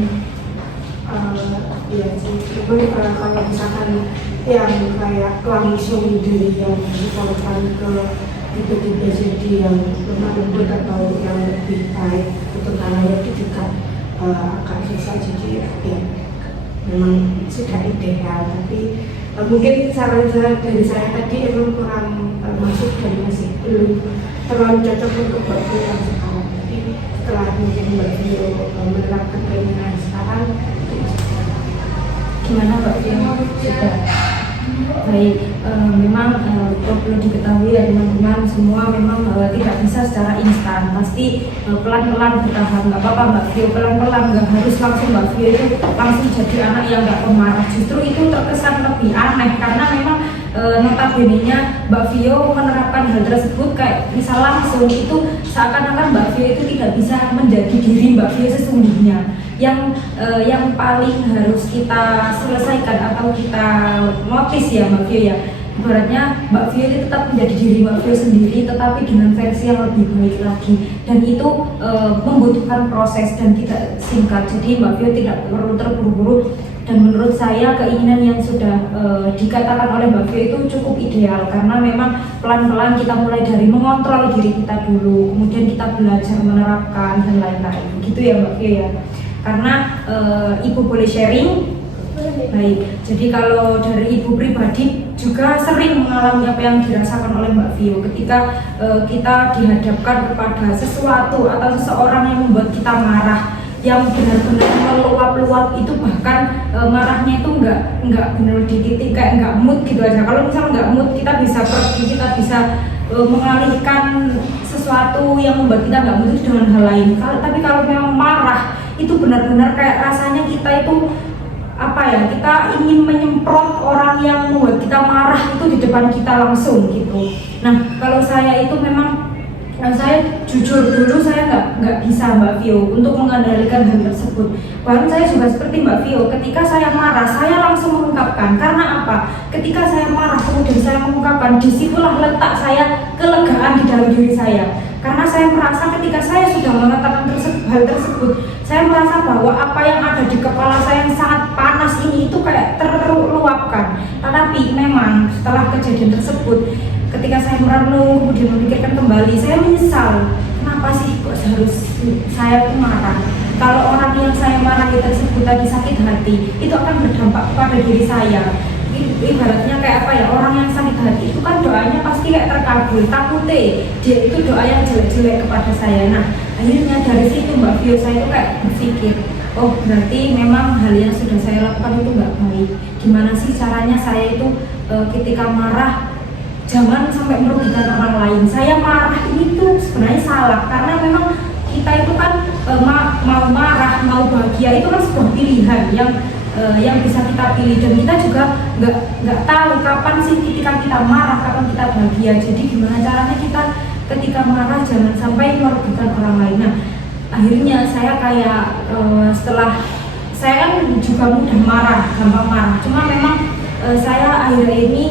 Iya sih, cuman kalau misalkan yang kayak langsung dari yang dikontrol ke tipe-tipe jadi yang lemah lembut atau yang lebih baik untuk anak itu juga agak susah, jadi ya memang sudah ideal, tapi mungkin saran-saran dari saya tadi emang kurang masuk dan masih belum terlalu cocok untuk Mbak Vio yang sekarang, tapi setelah mungkin Mbak Vio menerapkan keinginan sekarang itu bisa. Gimana Mbak Vio? Sudah. Baik, memang perlu diketahui ya teman-teman semua, memang tidak bisa secara instan, pasti pelan-pelan bertahan. Nggak apa-apa Mbak Vio, pelan-pelan, nggak harus langsung Mbak Vio itu langsung jadi anak yang nggak pemarah. Justru itu terkesan lebih aneh, karena memang notabene-nya Mbak Vio menerapkan hal tersebut kayak misal langsung itu seakan-akan Mbak Vio itu tidak bisa menjadi diri Mbak Vio sesungguhnya. Yang paling harus kita selesaikan atau kita notice ya Mbak Vio ya, ibaratnya Mbak Vio itu tetap menjadi diri Mbak Vio sendiri, tetapi dengan versi yang lebih baik lagi, dan itu membutuhkan proses dan tidak singkat. Jadi Mbak Vio tidak perlu terburu-buru, dan menurut saya keinginan yang sudah dikatakan oleh Mbak Vio itu cukup ideal, karena memang pelan-pelan kita mulai dari mengontrol diri kita dulu, kemudian kita belajar menerapkan dan lain-lain gitu ya Mbak Vio ya. Karena Ibu boleh sharing. Baik, jadi kalau dari Ibu pribadi juga sering mengalami apa yang dirasakan oleh Mbak Vio ketika kita dihadapkan kepada sesuatu atau seseorang yang membuat kita marah. yang benar-benar meluap-luap itu, bahkan marahnya itu nggak benar di titik kayak nggak mood gitu aja. Kalau misal nggak mood, kita bisa pergi, kita bisa mengalihkan sesuatu yang membuat kita nggak mood itu dengan hal lain. Tapi kalau memang marah itu benar-benar kayak rasanya kita itu apa ya, kita ingin menyemprot orang yang membuat kita marah itu di depan kita langsung gitu. Nah kalau saya itu memang saya jujur dulu saya nggak bisa Mbak Vio untuk mengendalikan hal tersebut. Bahkan saya juga seperti Mbak Vio, ketika saya marah saya langsung mengungkapkan. Karena apa? Ketika saya marah kemudian saya mengungkapkan, disitulah letak saya kelegaan di dalam diri saya. Karena saya merasa ketika saya sudah mengatakan hal tersebut, saya merasa bahwa apa yang ada di kepala saya yang sangat panas ini itu kayak terluapkan. Tetapi memang setelah kejadian tersebut, ketika saya merenung kemudian memikirkan kembali, saya menyesal. Kenapa sih kok harus saya marah? Kalau orang yang saya marahi tersebut tadi sakit hati, itu akan berdampak kepada diri saya. Ibaratnya kayak apa ya, orang yang sakit hati itu kan doanya pasti kayak terkabul. Takutnya dia itu doa yang jelek-jelek kepada saya. Nah akhirnya dari situ Mbak Vio, saya itu kayak berpikir, oh berarti memang hal yang sudah saya lakukan itu nggak baik. Gimana sih caranya saya itu ketika marah jangan sampai merugikan orang lain. Saya marah ini tuh sebenarnya salah, karena memang kita itu kan mau marah, mau bahagia itu kan sebuah pilihan yang bisa kita pilih, dan kita juga nggak tahu kapan sih ketika kita marah, kapan kita bahagia. Jadi gimana caranya kita ketika marah jangan sampai merugikan orang lain. Nah akhirnya saya kayak setelah saya kan juga mudah marah, gampang marah, cuma memang saya akhirnya ini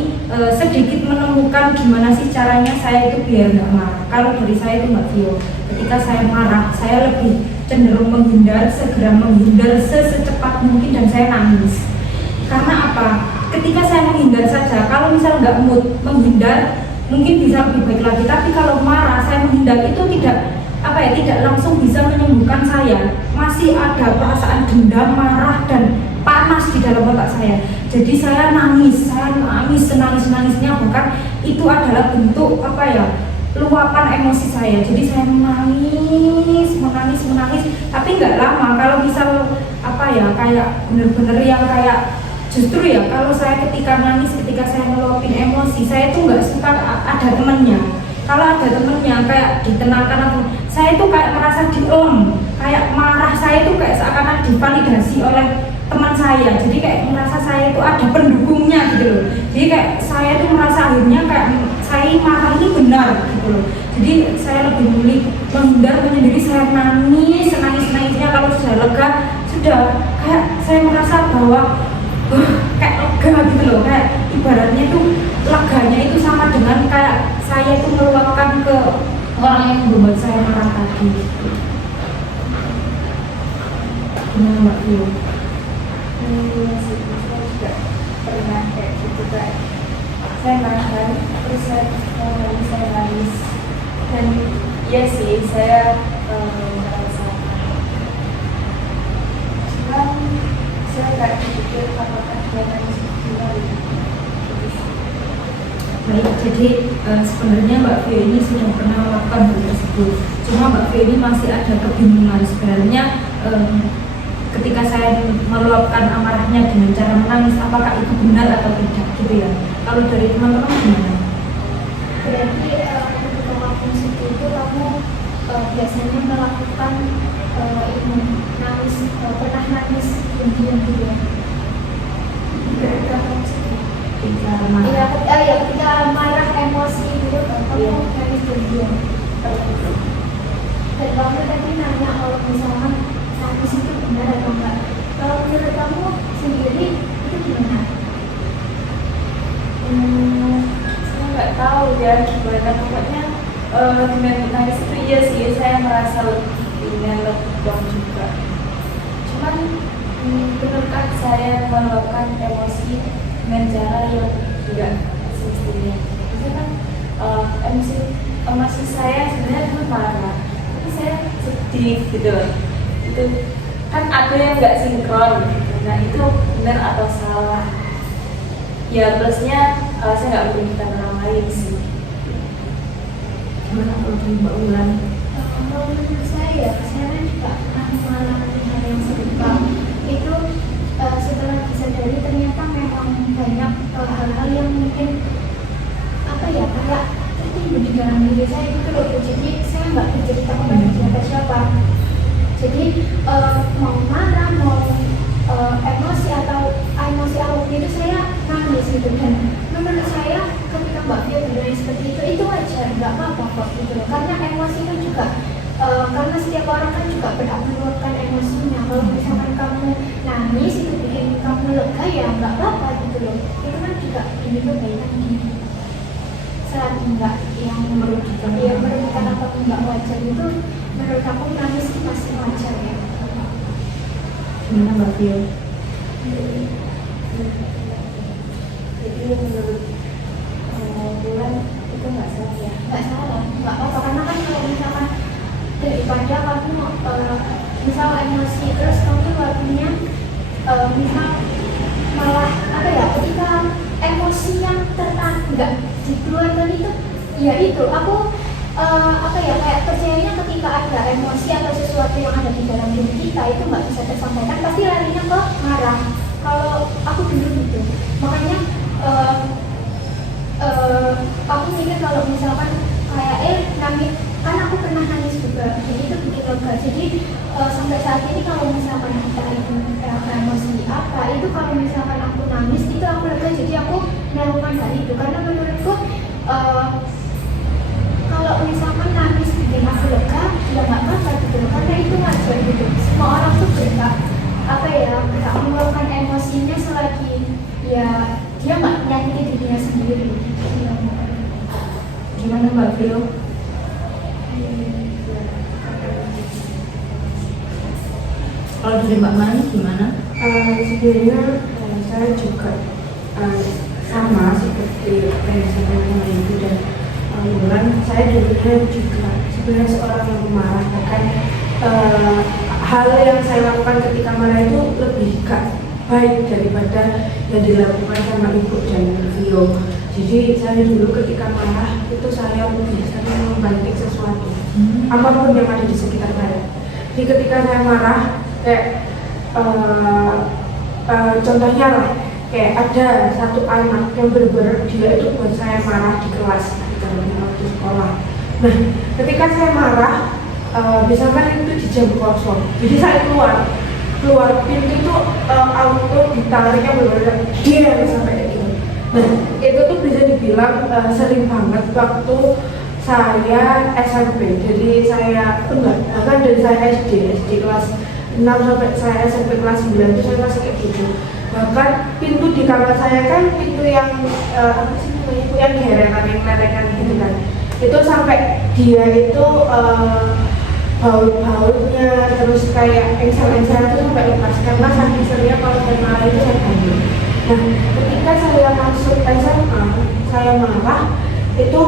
sedikit menemukan gimana sih caranya saya itu biar nggak marah. Kalau dari saya itu Mbak Vio, ketika saya marah saya lebih cenderung menghindar, segera menghindar secepat mungkin, dan saya nangis. Karena apa? Ketika saya menghindar saja, kalau misal nggak mood menghindar mungkin bisa lebih baik lagi. Tapi kalau marah saya menghindar itu tidak langsung bisa menyembuhkan saya. Masih ada perasaan dendam, marah dan panas di dalam otak saya. Jadi saya nangis senangis-nangisnya, bahkan itu adalah bentuk luapan emosi saya. Jadi saya menangis, tapi nggak lama. Kalau misal kayak bener-bener yang kayak justru ya, kalau saya ketika nangis, ketika saya meluapin emosi, saya tuh nggak suka ada temennya. Kalau ada temennya kayak ditenangkan, atau saya tuh kayak merasa diem, kayak marah saya tuh kayak seakan-akan divalidasi oleh teman saya. Jadi kayak merasa saya itu ada pendukungnya gitu loh. Jadi kayak saya tuh merasa akhirnya kayak saya marah ini benar gitu loh. Jadi saya lebih memilih menghindar, menyendiri, saya nangis-nangisnya. Kalau sudah lega, sudah kayak saya merasa bahwa kayak lega gitu loh. Kayak ibaratnya tuh leganya itu sama dengan kayak saya itu meluapkan ke orang yang membuat saya marah tadi gitu. Gimana Mbak Vio? Iya sih, saya juga pernah kayak gitu, kayak saya nahan, terus saya nangis, dan iya sih saya merasakan. Cuman saya nggak pikir apakah dia nangis gimana. Baik, jadi sebenarnya Mbak Vio ini sudah pernah melakukan hal tersebut. Cuma Mbak Vio ini masih ada kebingungan sebenarnya. Ketika saya meluapkan amarahnya dengan cara menangis, apakah itu benar atau tidak gitu ya? Kalau dari teman-teman gimana? Berarti ketika waktu itu kamu biasanya melakukan nangis, pernah nangis diam-diam gitu ya? Ketika marah emosi gitu kamu nangis diam-diam. Dan kamu tadi nanya kalau misalkan nangis itu benar atau enggak. Kalau menurut kamu sendiri itu gimana? Saya nggak tahu ya gimana, pokoknya dengan nangis itu iya sih saya merasa lebih lega juga. Cuman benarkah saya meluapkan emosi dengan cara yang tidak semestinya? Misalkan emosi saya sebenarnya itu marah, tapi saya sedih gitu. Itu kan ada yang nggak sinkron. Nah itu benar atau salah? Ya plusnya saya nggak merugikan orang lain sih. Gimana kalau dari Mbak Ulan? Kalau menurut saya juga pernah mengalami setelah disadari ternyata memang banyak hal-hal yang mungkin apa ya kayak tertimbun di dalam diri saya gitu loh. Jadi saya nggak bercerita kepada siapa-siapa. Jadi mau marah, mau emosi atau emosi apapun itu saya nangis gitu. Dan menurut saya ketika Mbak Fia bilang seperti itu wajar, nggak apa-apa kok gitu loh. Karena emosi itu juga karena setiap orang kan juga berhak meluapkan emosinya. Kalau misalkan kamu nangis itu bikin kamu lega ya nggak apa-apa gitu loh. Itu kan juga ini tuh kaitan di saat enggak yang merugikan atau enggak wajar itu menurut aku nangis masih wajar ya. Gimana Mbak Fio? Jadi menurut Bulan itu nggak salah ya? Nggak salah, nggak apa-apa karena kan kalau misalkan daripada kamu misal emosi terus kamu lakunya misal malah apa ya ketika emosi yang nggak dikeluarkan itu ya itu aku apa ya kayak percayanya ketika ada emosi atau sesuatu yang ada di dalam diri kita itu nggak bisa tersampaikan pasti larinya ke marah. Kalau aku dulu gitu makanya aku mikir kalau misalkan kayak nangis kan aku pernah nangis juga jadi itu bikin lega. Jadi sampai saat ini kalau misalkan kita itu emosi apa itu kalau misalkan aku nangis itu aku lega jadi aku melakukan hal itu karena menurutku kalau misalkan nangis bikin aku lega ya nggak apa-apa gitu karena itu wajar gitu. Semua orang tuh berhak apa ya berhak meluapkan emosinya selagi ya dia nggak nyakiti dirinya sendiri. Gimana Mbak Fio? Kalau dari Mbak Mani gimana? Sebenarnya saya juga sama seperti yang disampaikan oleh Ibu dan Bulan. Saya dulunya juga sebenarnya seorang yang pemarah, bahkan hal yang saya lakukan ketika marah itu lebih baik daripada yang dilakukan sama Ibu dan Vio. Jadi saya dulu ketika marah itu saya biasanya membanting sesuatu apapun yang ada di sekitar saya. Jadi ketika saya marah kayak contohnya lah kayak ada satu anak yang benar-benar dia itu buat saya marah di kelas di sekolah. Nah ketika saya marah misalkan itu di jam kosong jadi saya keluar pintu itu auto ditariknya benar-benar dia sampai kayak gitu. Nah itu tuh bisa dibilang sering banget waktu saya SMP. Jadi saya bahkan dari saya SD kelas 6 sampai saya SMP kelas 9 itu saya masih kayak gitu. Bahkan pintu di kamar saya kan pintu yang apa sih namanya itu yang gerengan yang lerengan gitu kan. Itu sampai dia itu baut-bautnya terus kayak engsel-engsel itu sampai lepas karena saking seringnya kalau saya marah itu saya bangun. Nah ketika saya masuk SMA saya marah itu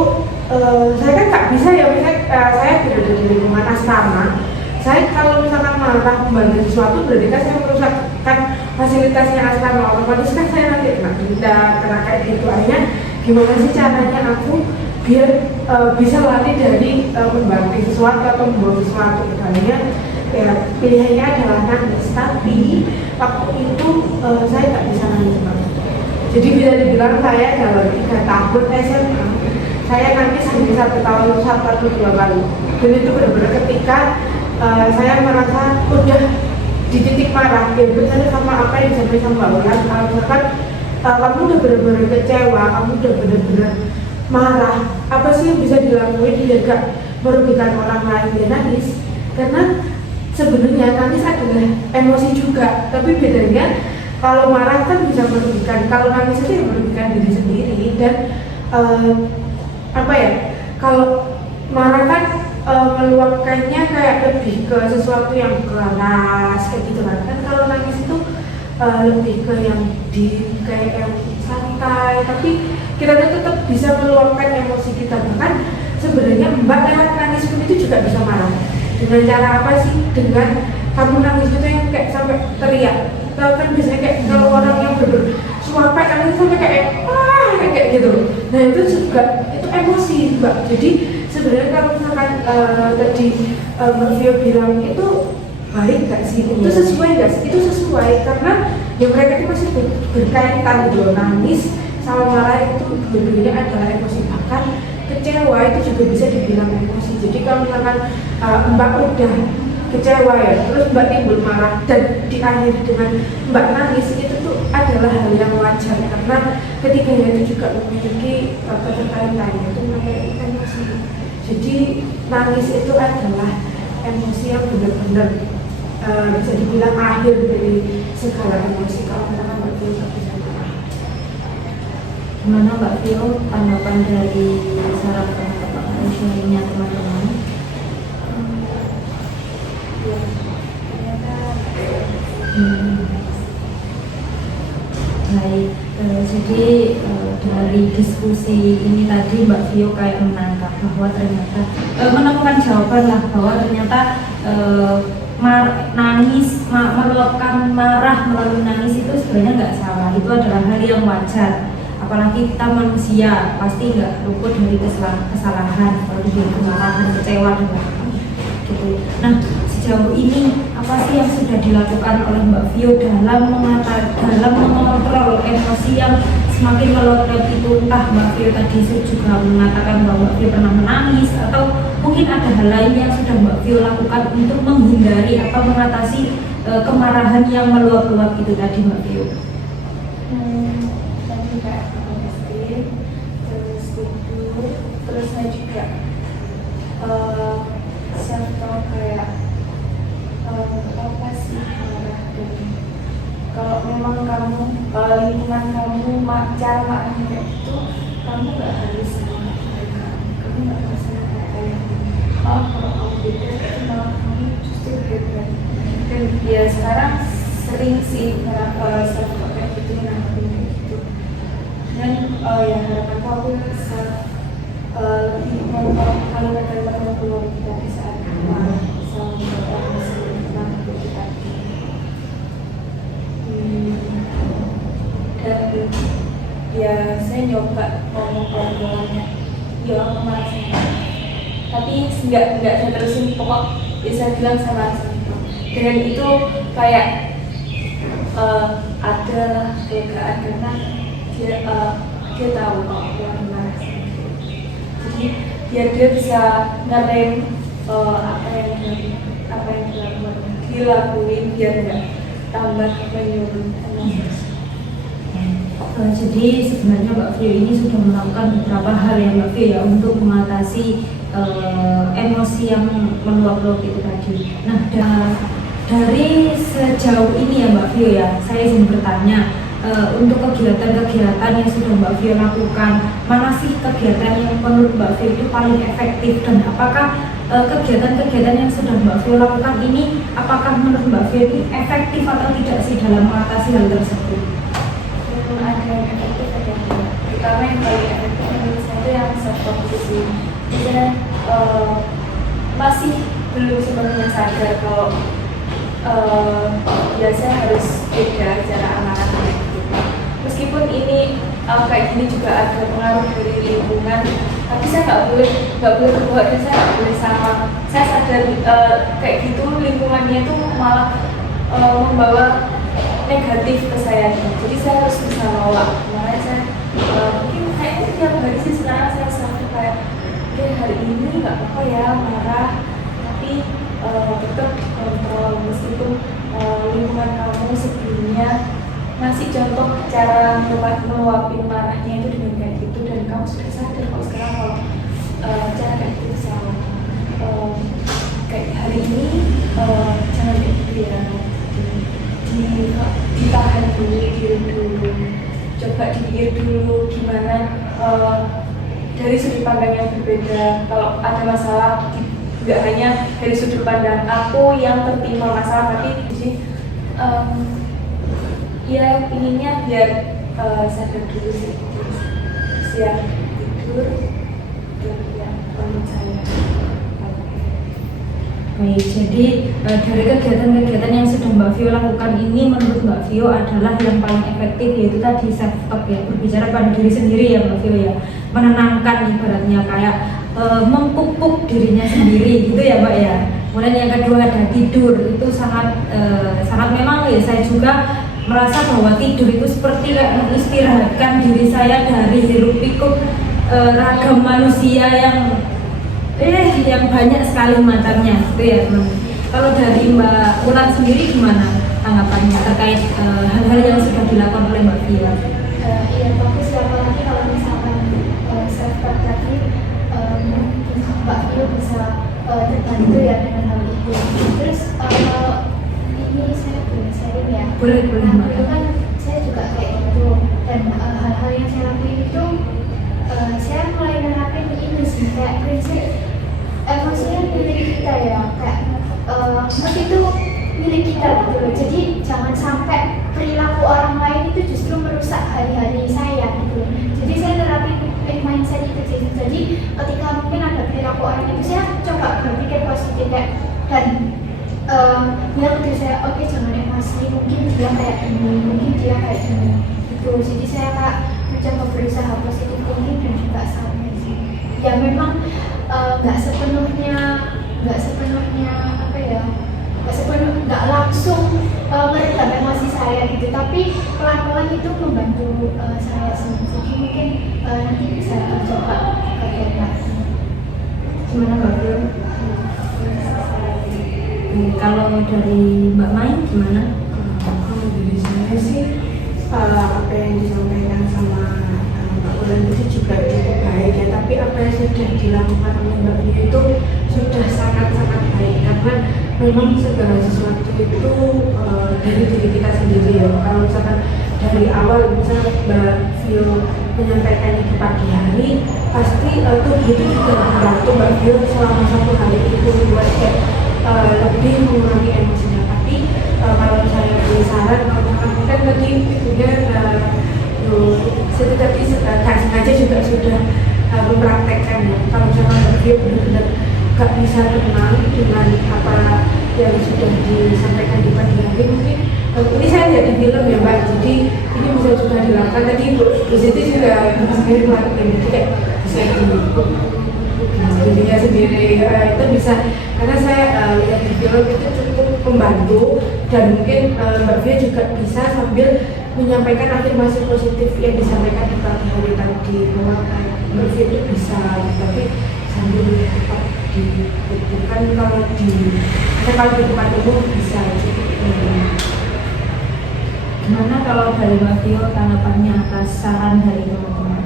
saya kan nggak bisa ya misalnya saya tidak ada di lingkungan asrama. Saya kalau misalkan marah membantu sesuatu berarti kan saya merusakkan fasilitasnya asrama, otomatis kan saya nanti kena denda, kena kayak gitu. Akhirnya gimana sih caranya aku biar bisa lari dari membantu sesuatu atau membawa sesuatu. Akhirnya ya pilihannya adalah nangis, tapi waktu itu saya tak bisa nangis banget. Jadi bisa dibilang saya dalam 3 tahun SMA saya nangis hanya 1 tahun 1 atau 2 kali. Dan itu benar-benar ketika saya merasa udah di titik marah, ya benar sama apa yang disampaikan Mbak Ulan. Kalau misalkan kamu udah benar-benar kecewa, kamu udah benar-benar marah, apa sih yang bisa dilakuin biar gak merugikan orang lain? Ya nangis, karena sebenarnya nangis adalah emosi juga, tapi bedanya kalau marah kan bisa merugikan, kalau nangis itu yang merugikan diri sendiri. Dan apa ya, kalau marah kan meluapkannya kayak lebih ke sesuatu yang keras kayak gitu kan. Kalau nangis itu lebih ke yang kayak yang santai, tapi kita tuh tetap bisa meluapkan emosi kita. Bahkan sebenarnya Mbak lewat nangis pun itu juga bisa marah. Dengan cara apa sih? Dengan kamu nangis itu yang kayak sampai teriak. Tahu kan biasanya kayak kalau orang yang suapek kan itu sampai kayak kayak gitu. Nah itu juga itu emosi Mbak. Jadi sebenarnya kalau misalkan tadi Mbak Vio bilang itu baik nggak sih, itu sesuai nggak sih, itu sesuai karena ya mereka itu masih berkaitan gitu loh. Nangis sama marah itu dua-duanya adalah emosi, bahkan kecewa itu juga bisa dibilang emosi. Jadi kalau misalkan Mbak udah kecewa ya, terus Mbak timbul marah dan diakhiri dengan Mbak nangis, itu tuh adalah hal yang wajar karena ketiganya itu juga memiliki keterkaitan, itu namanya emosi. Jadi nangis itu adalah emosi yang benar-benar bisa dibilang akhir dari segala emosi. Kalau misalkan Mbak Vio nggak bisa marah, Gimana Mbak Vio tanggapan dari saran Bapak sharingnya teman-teman? Ya, ternyata Baik, jadi dari diskusi ini tadi Mbak Vio kayak menangkap bahwa ternyata menemukan jawaban lah bahwa ternyata nangis, meluapkan marah melalui nangis itu sebenarnya nggak salah, itu adalah hal yang wajar. Apalagi kita manusia pasti nggak luput dari kesalahan, kalau dia kemarahan, kecewa dan lain-lain gitu. Nah, sejauh ini apa sih yang sudah dilakukan oleh Mbak Vio dalam mengontrol emosi yang semakin meluap itu? Entah Mbak Vio tadi juga mengatakan bahwa Mbak Vio pernah menangis, atau mungkin ada hal lain yang sudah Mbak Vio lakukan untuk menghindari atau mengatasi kemarahan yang meluap-luap itu tadi Mbak Vio. tadi kayak mengestin, terus tidur, terus saya juga self talk kayak apa sih marah, dan kalau memang kamu lingkungan kamu cara marahnya kayak gitu, kamu nggak harus sama mereka, kamu nggak harus sama mereka yang kalau kamu beda itu malah kamu justru hebat. Dan ya sekarang sering sih self talk kayak gitu, nanggapin kayak gitu. Dan ya harapanku aku bisa lebih mengontrol kalimat-kalimat yang keluar dari saat marah sama emosi nanti kita. Dan ya saya nyoba ngomong pelan-pelannya, ya aku marah sama, tapi nggak saya terusin, pokok bisa bilang sama gitu. Dan itu kayak ada kelegaan karena dia tahu kalau aku lagi marah sama dia. Jadi biar dia bisa ngerem apa yang dilakuin, biar nggak tambah menyuruh emosi. Jadi sebenarnya Mbak Vio ini sudah melakukan beberapa hal ya Mbak Vio ya untuk mengatasi emosi yang meluap-luap itu tadi. Nah, dari sejauh ini ya Mbak Vio ya, saya ingin bertanya, untuk kegiatan-kegiatan yang sudah Mbak Vio lakukan, mana sih kegiatan yang menurut Mbak Vio itu paling efektif, dan apakah kegiatan-kegiatan yang sudah Mbak Vio lakukan ini, apakah menurut Mbak Vio itu efektif atau tidak sih dalam mengatasi hal tersebut? Ada yang efektif, ada yang tidak. Terutama yang paling efektif menurut saya itu yang self talk itu sih. Misalnya masih belum sepenuhnya sadar kalau biasa harus beda cara amanat gitu. Meskipun ini kayak gini juga ada pengaruh dari lingkungan, tapi saya nggak boleh berbuat, dan saya nggak boleh sama. Saya sadar kayak gitu lingkungannya itu malah membawa negatif ke saya, jadi saya harus bisa nolak. Makanya saya mungkin kayaknya tiap hari sih sekarang saya selalu kayak, oke hari ini nggak apa-apa ya marah, tapi tetap kontrol. Meskipun lingkungan kamu sebelumnya ngasih contoh cara meluapin marahnya itu dengan kayak gitu, dan kamu sudah sadar kalau sekarang kalau cara kayak gitu salah. Kayak hari ini jangan kayak gitu ya, ditahan dulu, diri dulu, coba dipikir dulu gimana dari sudut pandang yang berbeda. Kalau ada masalah, nggak hanya dari sudut pandang aku yang tertimpa masalah, tapi jadi ya inginnya biar sadar dulu sih, siap tidur dan ya percaya. Baik, jadi dari kegiatan-kegiatan yang sudah Mbak Vio lakukan ini, menurut Mbak Vio adalah yang paling efektif, yaitu tadi self talk ya, berbicara pada diri sendiri ya Mbak Vio ya, menenangkan ibaratnya kayak mempupuk dirinya sendiri gitu ya Mbak ya. Kemudian yang kedua ada tidur, itu sangat sangat memang ya saya juga merasa bahwa tidur itu seperti kayak mengistirahatkan diri saya dari hiruk pikuk ragam manusia yang banyak sekali macamnya gitu ya teman. Kalau dari Mbak Ulan sendiri gimana tanggapannya terkait hal-hal yang sudah dilakukan oleh Mbak Vio? Iya bagus ya, apalagi kalau misalkan self care tadi Mbak Vio bisa terbantu ya dengan hal itu. Terus ini saya boleh sharing ya. Boleh Nah, Mbak. dulu kan saya juga kayak gitu, dan hal-hal yang saya lakuin itu saya mulai nerapin ini sih, kayak prinsip emosinya milik kita ya, kayak mood itu milik kita gitu loh. Jadi jangan sampai perilaku orang lain itu justru merusak hari-hari saya gitu loh. Jadi saya nerapin mindset itu sih. Jadi ketika mungkin ada perilaku orang itu, saya coba berpikir positif dan bilang ke diri saya, oke, jangan emosi, mungkin dia kayak ini, mungkin dia kayak ini gitu. Jadi saya kayak mencoba berusaha positif thinking dan juga sabar sih. Ya memang nggak sepenuhnya apa ya, nggak langsung meredam emosi saya gitu, tapi pelan-pelan itu membantu saya sih. Jadi mungkin nanti bisa dicoba kayak Gimana Mbak Vio? Kalau dari Mbak Mai gimana? Kalau dari saya sih apa yang disampaikan sama Mbak Ulan itu juga cukup baik ya, tapi apa yang sudah dilakukan oleh Mbak Vio itu sudah sangat-sangat baik, karena memang segala sesuatu itu dari diri kita sendiri ya. Kalau misalkan dari awal misalnya Mbak Vio menyampaikan itu pagi hari, pasti tuh itu juga membantu Mbak Vio selama satu hari itu buat kayak lebih mengurangi emosinya. Tapi kalau saya beri saran, kalau misalkan kan tadi ibunya tadi nggak sengaja juga sudah mempraktekkan ya. Kalau misalkan Mbak Vio benar-benar nggak bisa tenang dengan apa yang sudah disampaikan di pagi hari, mungkin ini saya lihat di film ya Mbak, jadi ini bisa juga dilakukan. Tadi Bu Siti juga sendiri melakukan, jadi kayak bisa dirinya sendiri itu bisa, karena saya lihat di film itu cukup membantu, dan mungkin Mbak Vio juga bisa sambil menyampaikan afirmasi positif yang disampaikan di pagi hari tadi, bahwa Mbak Vio itu bisa, tapi sambil tetap dibuktikan kalau di tempat umum bisa. Gimana kalau dari Mbak Vio tanggapannya atas saran dari teman-teman?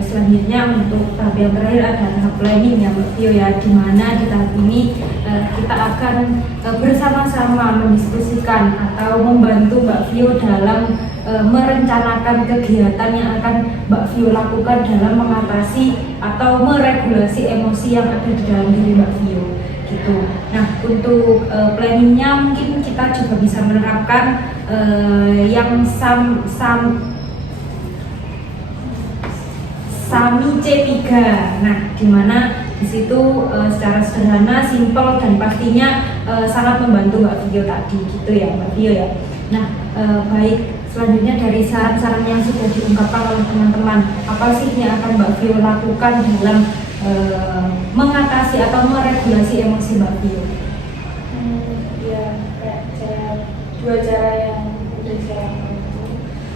Selanjutnya untuk tahap yang terakhir ada tahap planning ya Mbak Vio ya, di mana di tahap ini kita akan bersama-sama mendiskusikan atau membantu Mbak Vio dalam merencanakan kegiatan yang akan Mbak Vio lakukan dalam mengatasi atau meregulasi emosi yang ada di dalam diri Mbak Vio gitu. Nah, untuk planningnya mungkin kita juga bisa menerapkan yang Sami C3. Nah, di mana di situ secara sederhana, simpel dan pastinya sangat membantu Mbak Vio tadi gitu ya Mbak Vio ya. Nah, baik, selanjutnya dari saran-saran yang sudah diungkapkan oleh teman-teman, apa sih yang akan Mbak Vio lakukan dalam mengatasi atau meregulasi emosi Mbak Vio? Ya, kayak dua cara yang udah saya lakukan itu.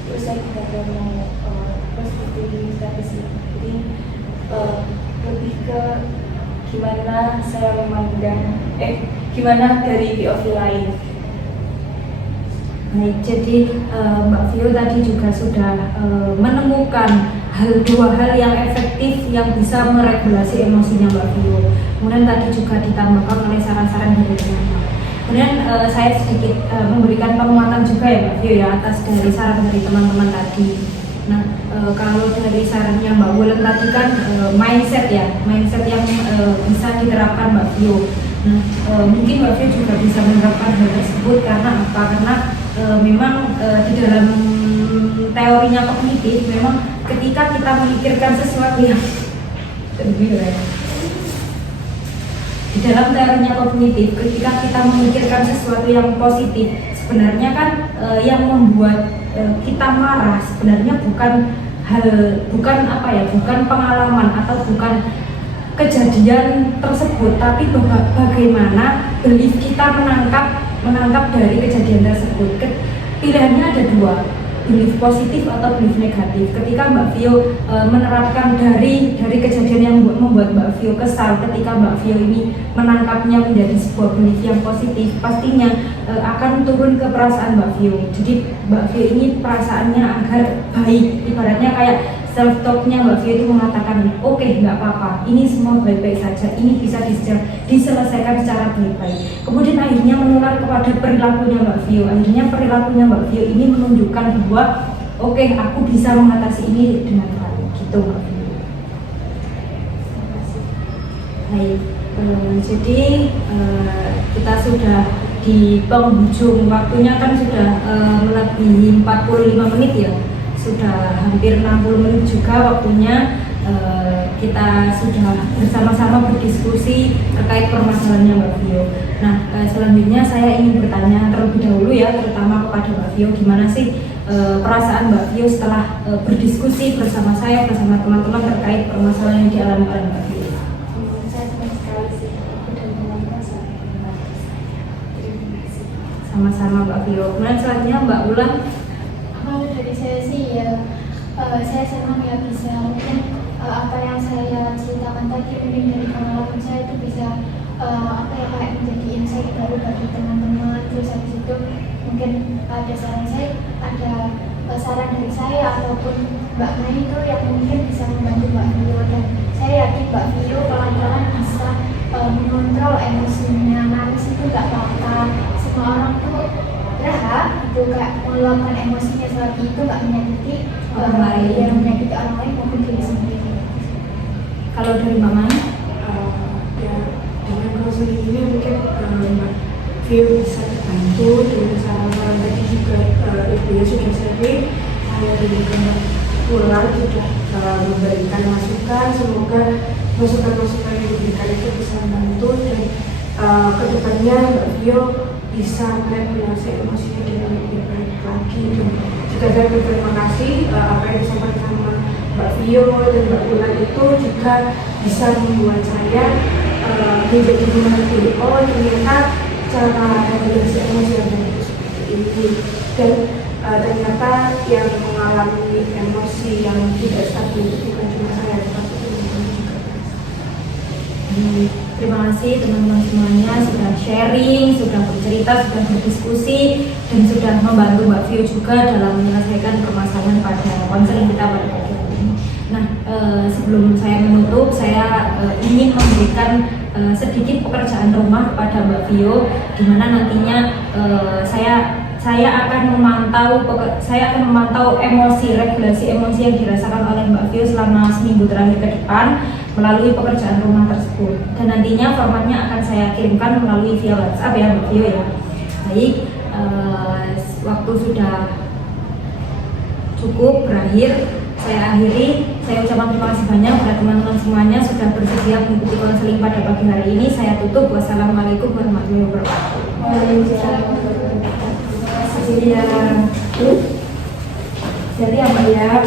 Terus saya juga mau positivity therapy. Jadi lebih ke gimana saya memandang gimana dari POV lain. Baik, jadi Mbak Vio tadi juga sudah menemukan dua hal yang efektif yang bisa meregulasi emosinya Mbak Vio. Kemudian tadi juga ditambahkan oleh saran-saran dari teman-teman. Kemudian saya sedikit memberikan penguatan juga ya Mbak Vio ya atas dari saran dari teman-teman tadi. Nah, kalau dari sarannya Mbak Wulan tadi kan mindset yang bisa diterapkan Mbak Vio. Nah, mungkin Mbak Vio juga bisa menerapkan hal tersebut karena apa? Karena memang di dalam teorinya kognitif, memang ketika kita memikirkan sesuatu yang di dalam teorinya kognitif, ketika kita memikirkan sesuatu yang positif, sebenarnya kan yang membuat kita marah sebenarnya bukan pengalaman atau bukan kejadian tersebut, tapi bagaimana belief kita menangkap dari kejadian tersebut. Pilihannya ada dua, belief positif atau belief negatif. Ketika Mbak Vio menerapkan dari kejadian yang membuat Mbak Vio kesal, ketika Mbak Vio ini menangkapnya menjadi sebuah belief yang positif, pastinya akan turun ke perasaan Mbak Vio. Jadi Mbak Vio ini perasaannya agar baik, ibaratnya kayak self talknya Mbak Vio itu mengatakan oke, nggak apa-apa, ini semua baik-baik saja, ini bisa diselesaikan secara baik-baik. Kemudian akhirnya menular kepada perilakunya Mbak Vio. Akhirnya perilakunya Mbak Vio ini menunjukkan bahwa oke, aku bisa mengatasi ini dengan baik, gitu Mbak Vio. Baik, jadi kita sudah di penghujung waktunya, kan sudah melebihi 45 menit ya, sudah hampir 60 menit juga waktunya. Kita sudah bersama-sama berdiskusi terkait permasalahannya Mbak Vio. Nah, selanjutnya saya ingin bertanya terlebih dahulu ya, terutama kepada Mbak Vio, gimana sih perasaan Mbak Vio setelah berdiskusi bersama saya, bersama teman-teman terkait permasalahan yang dialami oleh Mbak Vio? Saya senang sekali sih, aku dan teman-teman sangat membantu saya. Terima kasih. Sama-sama Mbak Vio. Kemudian selanjutnya Mbak Ulan. Kalau dari saya sih ya, saya senang ya bisa mungkin apa yang saya ceritakan tadi mungkin dari pengalaman saya itu bisa apa ya, kayak menjadi insight baru bagi teman-teman. Terus habis itu mungkin ada saran dari saya ataupun Mbak Mai itu yang mungkin bisa membantu Mbak Vio, dan saya yakin Mbak Vio pelan-pelan bisa mengontrol emosinya. Nangis itu gak apa-apa, semua orang tuh berhak itu kayak meluapkan emosinya selagi itu gak menyakiti orang lain, yang menyakiti orang lain maupun diri sendiri. Kalau dari Mbak Mai? Ya, dengan konseling ini mungkin Mbak Vio bisa dibantu dengan saran tadi juga. Ibu sudah sering, saya dan juga Mbak Ulan sudah memberikan masukan. Semoga masukan-masukan yang diberikan itu bisa membantu, dan kedepannya Mbak Vio bisa meregulasi emosinya dengan lebih baik lagi. Dan juga saya berterima kasih apa yang disampaikan sama Mbak Vio dan Mbak Ulan itu juga bisa membuat saya menjadi mengerti, oh ternyata cara regulasi emosi yang itu seperti ini, dan ternyata yang mengalami emosi yang tidak stabil itu bukan cuma saya, tapi teman-teman juga. Terima kasih teman-teman semuanya sudah sharing, sudah bercerita, sudah berdiskusi, dan sudah membantu Mbak Vio juga dalam menyelesaikan permasalahan pada konseling kita pada pagi hari ini. Nah, sebelum saya menutup, saya ingin memberikan sedikit pekerjaan rumah kepada Mbak Vio, di mana nantinya saya akan memantau emosi, regulasi emosi yang dirasakan oleh Mbak Vio selama seminggu terakhir ke depan melalui pekerjaan rumah tersebut, dan nantinya formatnya akan saya kirimkan melalui via WhatsApp ya Mbak Vio ya. Baik, waktu sudah cukup berakhir, saya akhiri. Saya ucapkan terima kasih banyak kepada teman-teman semuanya sudah bersedia mengikuti konseling pada pagi hari ini. Saya tutup. Wassalamualaikum warahmatullahi wabarakatuh. Waalaikumsalam warahmatullahi wabarakatuh. Jadi ya Mbak ya.